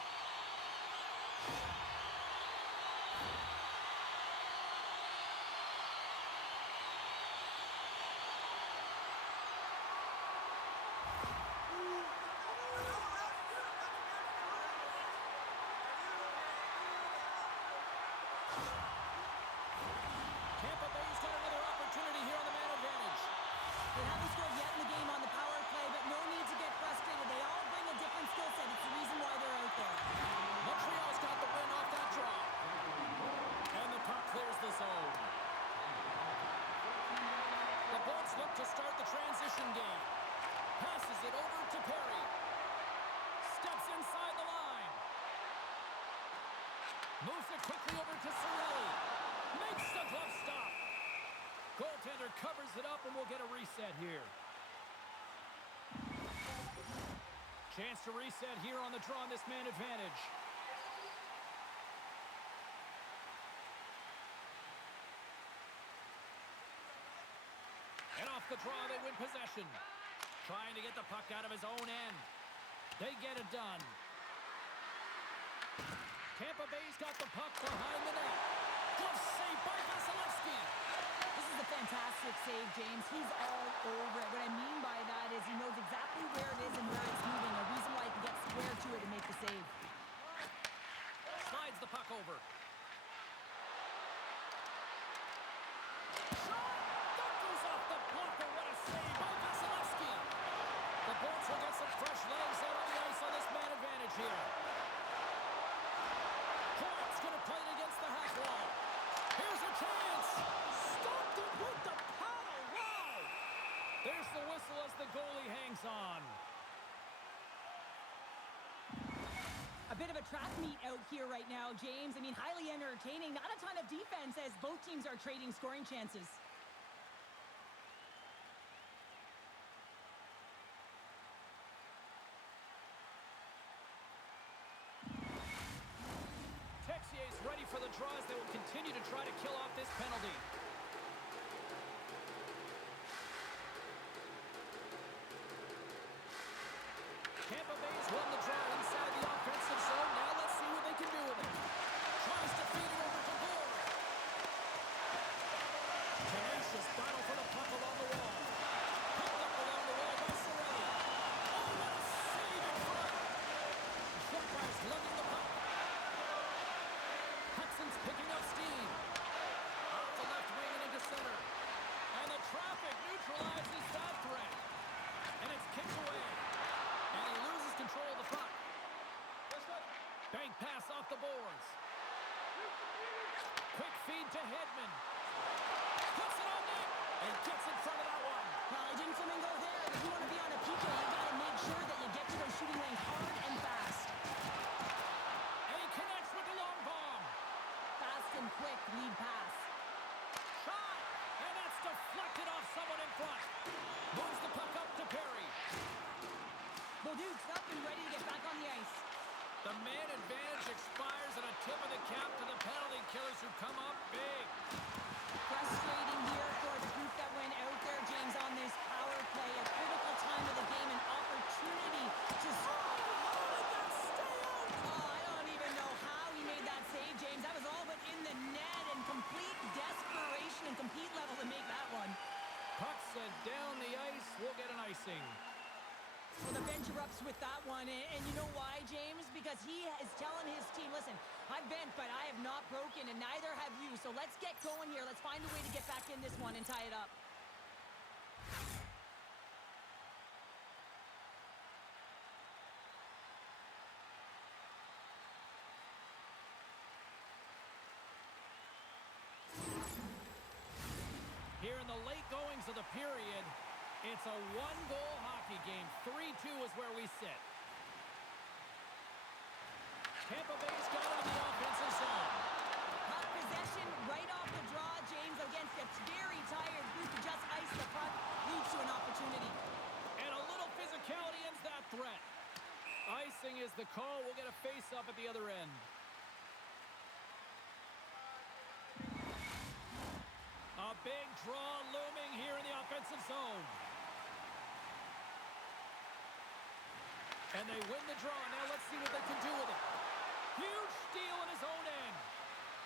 Tampa Bay's got another opportunity here on the man advantage. They haven't scored yet in the game on the power play, but no need to get frustrated. They all bring a different skill set. It's the reason why they're out there. Montreal's got the win off that draw. And the puck clears the zone. The Bolts look to start the transition game. Passes it over to Perry. Steps inside the line. Moves it quickly over to Cirelli. Makes the glove stop. Goaltender covers it up and we'll get a reset here. Chance to reset here on the draw on this man advantage. And off the draw, they win possession. Trying to get the puck out of his own end. They get it done. Tampa Bay's got the puck behind the net. Good save by Vasilevsky. This is a fantastic save, James. He's all over it. What I mean by that is he knows exactly where it is and where it's moving. A reason why he can get square to it and make the save. Slides the puck over. Shot! That goes off the blocker. What a save by Vasilevsky. The Bolts will get some fresh legs out on the ice on this man advantage here. Point's going to play it against the half wall. Here's a chance. Stopped it with the paddle. Wow. There's the whistle as the goalie hangs on. A bit of a track meet out here right now, James. I mean, highly entertaining. Not a ton of defense as both teams are trading scoring chances. Texier's ready for the draws. They will continue to try to kill off this penalty. Tampa Bay's won the draw inside the offensive zone. Now let's see what they can do with it. Tries to feed it over to Gore. Tenacious battle for the puck along the wall. Picked up along the wall by Cirelli. Oh, what a save in front. off the boards. Quick feed to Hedman. Puts it on net and gets in front of that one. Well, it didn't flamingo there. If you want to be on a PK, you got to make sure that you get to those shooting lanes hard and fast. And he connects with the long bomb. Fast and quick lead pass. Shot! And that's deflected off someone in front. Moves the puck up to Perry. Beauduke's up and ready to get back on the ice. The man advantage expires and a tip of the cap to the penalty killers who come up big. Frustrating here for the group that went out there, James, on this power play. A critical time of the game, an opportunity to... I don't even know how he made that save, James. That was all but in the net and complete desperation and compete level to make that one. Puck sent down the ice. We'll get an icing. Well, the bench erupts with that one, and you know why, James? Because he is telling his team, listen, I've bent, but I have not broken, and neither have you. So let's get going here. Let's find a way to get back in this one and tie it up. Here in the late goings of the period, it's a one-goal hockey game. 3-2 is where we sit. Tampa Bay's got it in the offensive zone. Puck possession right off the draw, James, against a very tired group to just ice the puck leads to an opportunity. And a little physicality ends that threat. Icing is the call. We'll get a face-up at the other end. A big draw looming here in the offensive zone. And they win the draw. Now let's see what they can do with it. Huge steal in his own end.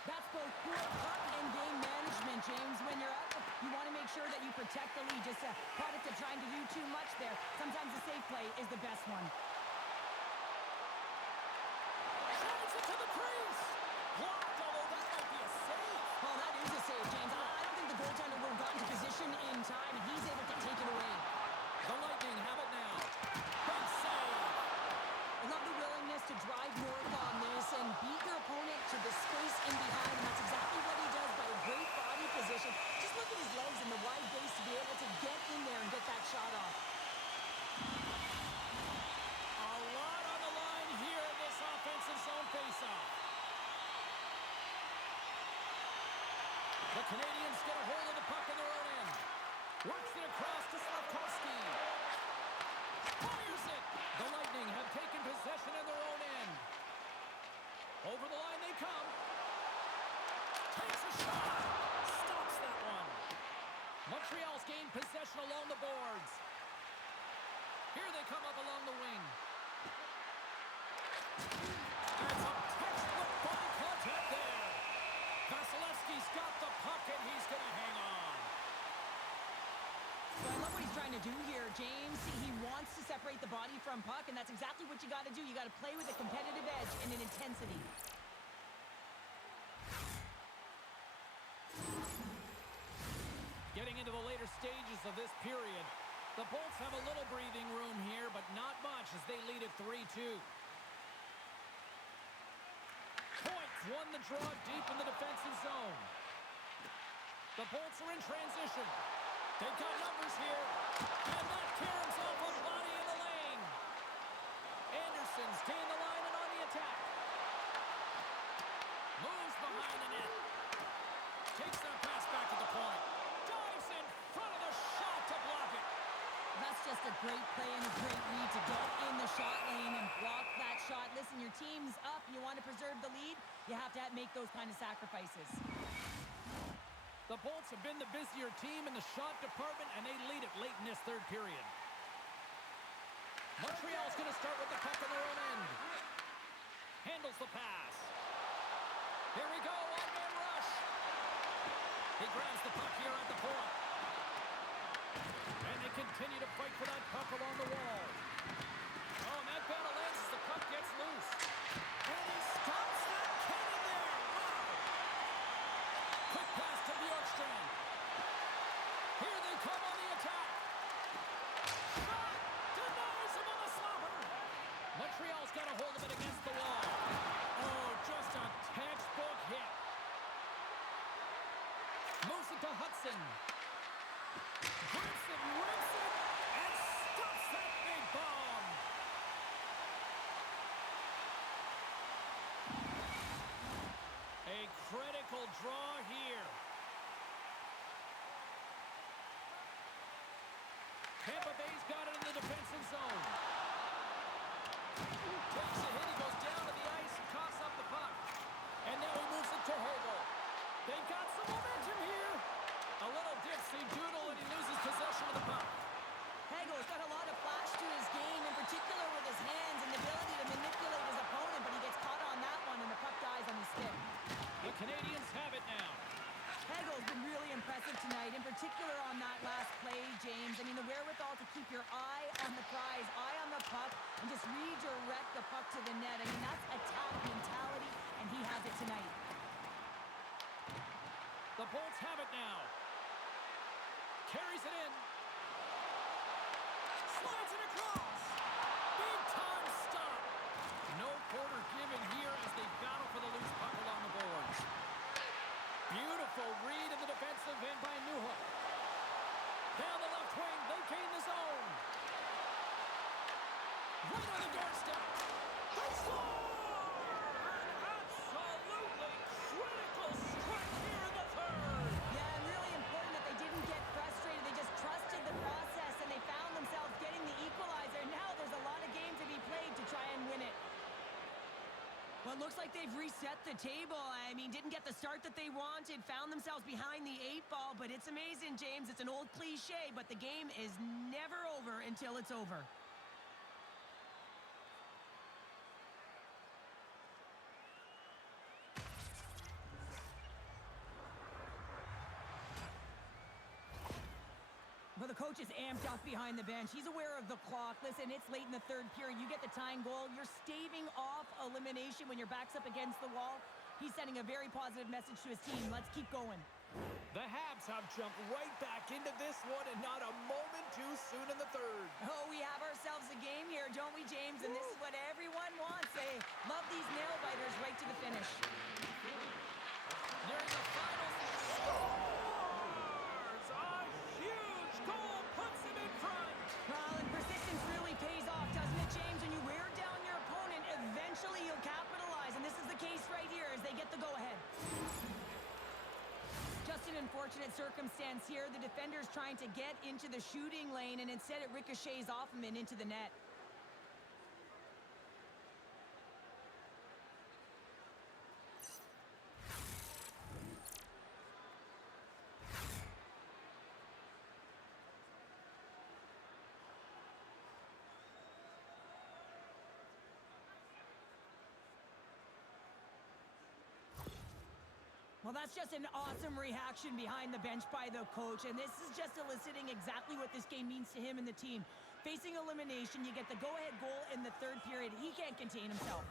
That's both poor puck and game management, James. When you're up, you want to make sure that you protect the lead. Just a product of trying to do too much there. Sometimes the safe play is the best one. Drives it to the crease. Blocked, although that might be a save. Oh, that is a save, James. I don't think the goaltender would have gotten to position in time, and he's able to take it away. The Lightning have it now. Big save. I love the willingness to drive north on this and beat your opponent to the space in behind, and that's exactly what he does by a great body position. Just look at his legs and the wide base to be able to get in there and get that shot off. A lot on the line here in this offensive zone faceoff. The Canadiens get a hold of the puck in their own end. Works it across to Slavkovsky. Fires it. The Lightning have taken possession in their own end. Over the line they come. Takes a shot. Stops that one. Montreal's gained possession along the boards. Here they come up along the wing. And some textbook body contact there. Vasilevsky's got the puck and he's going to hang on. So I love what he's trying to do here, James. He wants to separate the body from puck, and that's exactly what you got to do. You got to play with a competitive edge and an intensity. Getting into the later stages of this period, the Bolts have a little breathing room here, but not much as they lead at 3-2. Points won the draw deep in the defensive zone. The Bolts are in transition. They've got numbers here. And that carries off a body in the lane. Anderson's gained the line and on the attack. Moves behind the net. Takes that pass back to the point. Dives in front of the shot to block it. That's just a great play and a great read to get in the shot lane and block that shot. Listen, your team's up. You want to preserve the lead. You have to make those kind of sacrifices. The Bolts have been the busier team in the shot department, and they lead it late in this third period. Montreal's going to start with the puck on their own end. Handles the pass. Here we go, one-man rush. He grabs the puck here at the point. And they continue to fight for that puck along the wall. Oh, and that battle ends as the puck gets loose. And he stops that cannon there. Wow. Quick pass to Bjorkstrand. Here they come on the attack. Shot! Denies him on the slapper. Montreal's got a hold of it against the wall. Oh, will draw here. Tampa Bay's got it in the defensive zone. Takes a hit. He goes down to the ice and coughs up the puck. And now he moves it to Hagel. They've got some momentum here. A little dipsy-doodle, and he loses possession of the puck. Hagel's got a lot of flash to his game, in particular with his hands and the ability to manipulate his opponent, but he gets caught on that one, and the puck dies on his stick. The Canadiens have it now. Hagel's been really impressive tonight, in particular on that last play, James. I mean, the wherewithal to keep your eye on the prize, eye on the puck, and just redirect the puck to the net. I mean, that's attack mentality, and he has it tonight. The Bolts have it now. Carries it in. Slides it across. Big time stop. No quarter given here as they battle for the loose puck along the boards. Beautiful read in the defensive end by Newhook. Down the left wing, they gain the zone. Right on the doorstep. They score! An absolutely critical strike here in the third. Yeah, and really important that they didn't get frustrated. They just trusted the process, and they found themselves getting the equalizer. Now there's a lot of game to be played to try and win it. Well, it looks like they've reset the table. I mean, didn't get the start that they wanted, found themselves behind the 8 ball, but it's amazing, James. It's an old cliche, but the game is never over until it's over. Well, the coach is amped up behind the bench. He's aware of the clock. Listen, it's late in the third period. You get the tying goal. You're staving off elimination when your back's up against the wall. He's sending a very positive message to his team. Let's keep going. The Habs have jumped right back into this one, and not a moment too soon in the third. Oh, we have ourselves a game here, don't we, James? And this is what everyone wants. They love these nail-biters right to the finish. Nearing the final scores! A huge goal puts him in front! Well, and persistence really pays off, doesn't it, James? When you wear down your opponent, eventually you'll capitalize. And this is the case right here as they get the go-ahead. Just an unfortunate circumstance here. The defender's trying to get into the shooting lane, and instead it ricochets off him and into the net. Well, that's just an awesome reaction behind the bench by the coach, and this is just eliciting exactly what this game means to him and the team. Facing elimination, you get the go-ahead goal in the third period. He can't contain himself.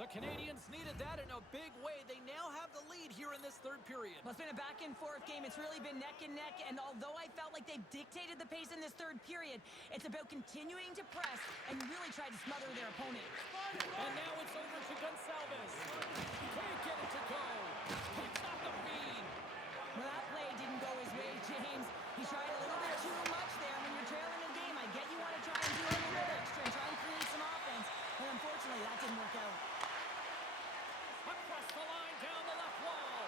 The Canadiens needed that in a big way. They now have the lead here in this third period. Well, it's been a back-and-forth game. It's really been neck and neck, and although I felt like they've dictated the pace in this third period, it's about continuing to press and really try to smother their opponent. And now it's over to Gonçalves. Can't get it to go. Picks up the feed. Well, that play didn't go his way, James. He tried a little bit too much there. When you're trailing a game, I get you want to try and do a little bit extra and try and create some offense, but unfortunately, that didn't work out. Across the line, down the left wall.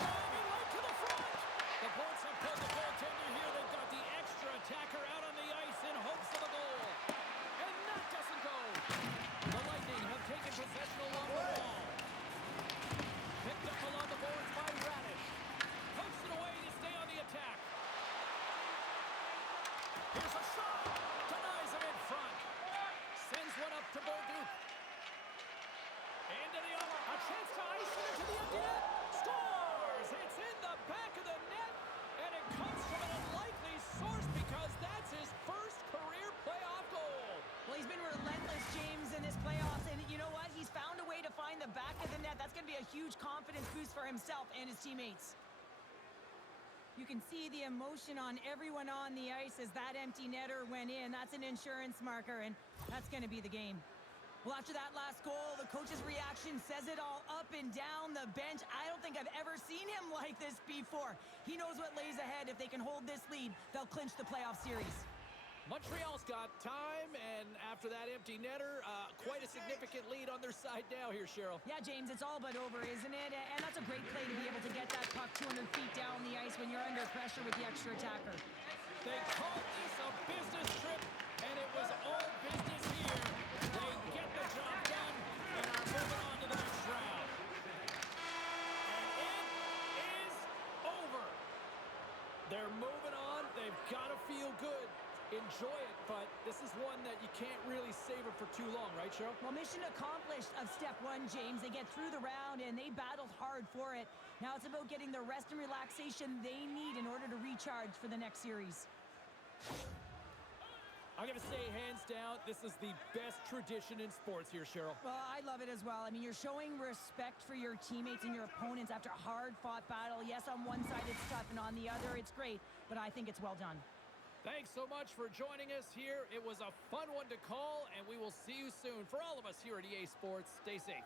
Driving right to the front. The Bolts have pulled the goaltender here. They've got the extra attacker out on the ice in hopes of a goal. And that doesn't go. The Lightning have taken possession along the wall. Picked up along the boards by Radish. Pokes it away to stay on the attack. Here's a shot. Denies him in front. Sends one up to Bolduc. Into the other. A chance to ice it into the empty net. Scores! It's in the back of the net, and it comes from an unlikely source because that's his first career playoff goal. Well, he's been relentless, James, in this playoffs, and you know what? He's found a way to find the back of the net. That's going to be a huge confidence boost for himself and his teammates. You can see the emotion on everyone on the ice as that empty netter went in. That's an insurance marker, and that's going to be the game. Well, after that last goal, the coach's reaction says it all up and down the bench. I don't think I've ever seen him like this before. He knows what lays ahead. If they can hold this lead, they'll clinch the playoff series. Montreal's got time, and after that empty netter, quite a significant lead on their side now here, Cheryl. Yeah, James, it's all but over, isn't it? And that's a great play to be able to get that puck 200 feet down the ice when you're under pressure with the extra attacker. They called this a business trip, and it was all business here. They get the job done and are moving on to the next round. And it is over. They're moving on. They've got to feel good. Enjoy it, but this is one that you can't really savor for too long, right, Cheryl? Well, mission accomplished of step one, James. They get through the round, and they battled hard for it. Now it's about getting the rest and relaxation they need in order to recharge for the next series. I'm going to say, hands down, this is the best tradition in sports here, Cheryl. Well, I love it as well. I mean, you're showing respect for your teammates and your opponents after a hard-fought battle. Yes, on one side it's tough, and on the other it's great, but I think it's well done. Thanks so much for joining us here. It was a fun one to call, and we will see you soon. For all of us here at EA Sports, stay safe.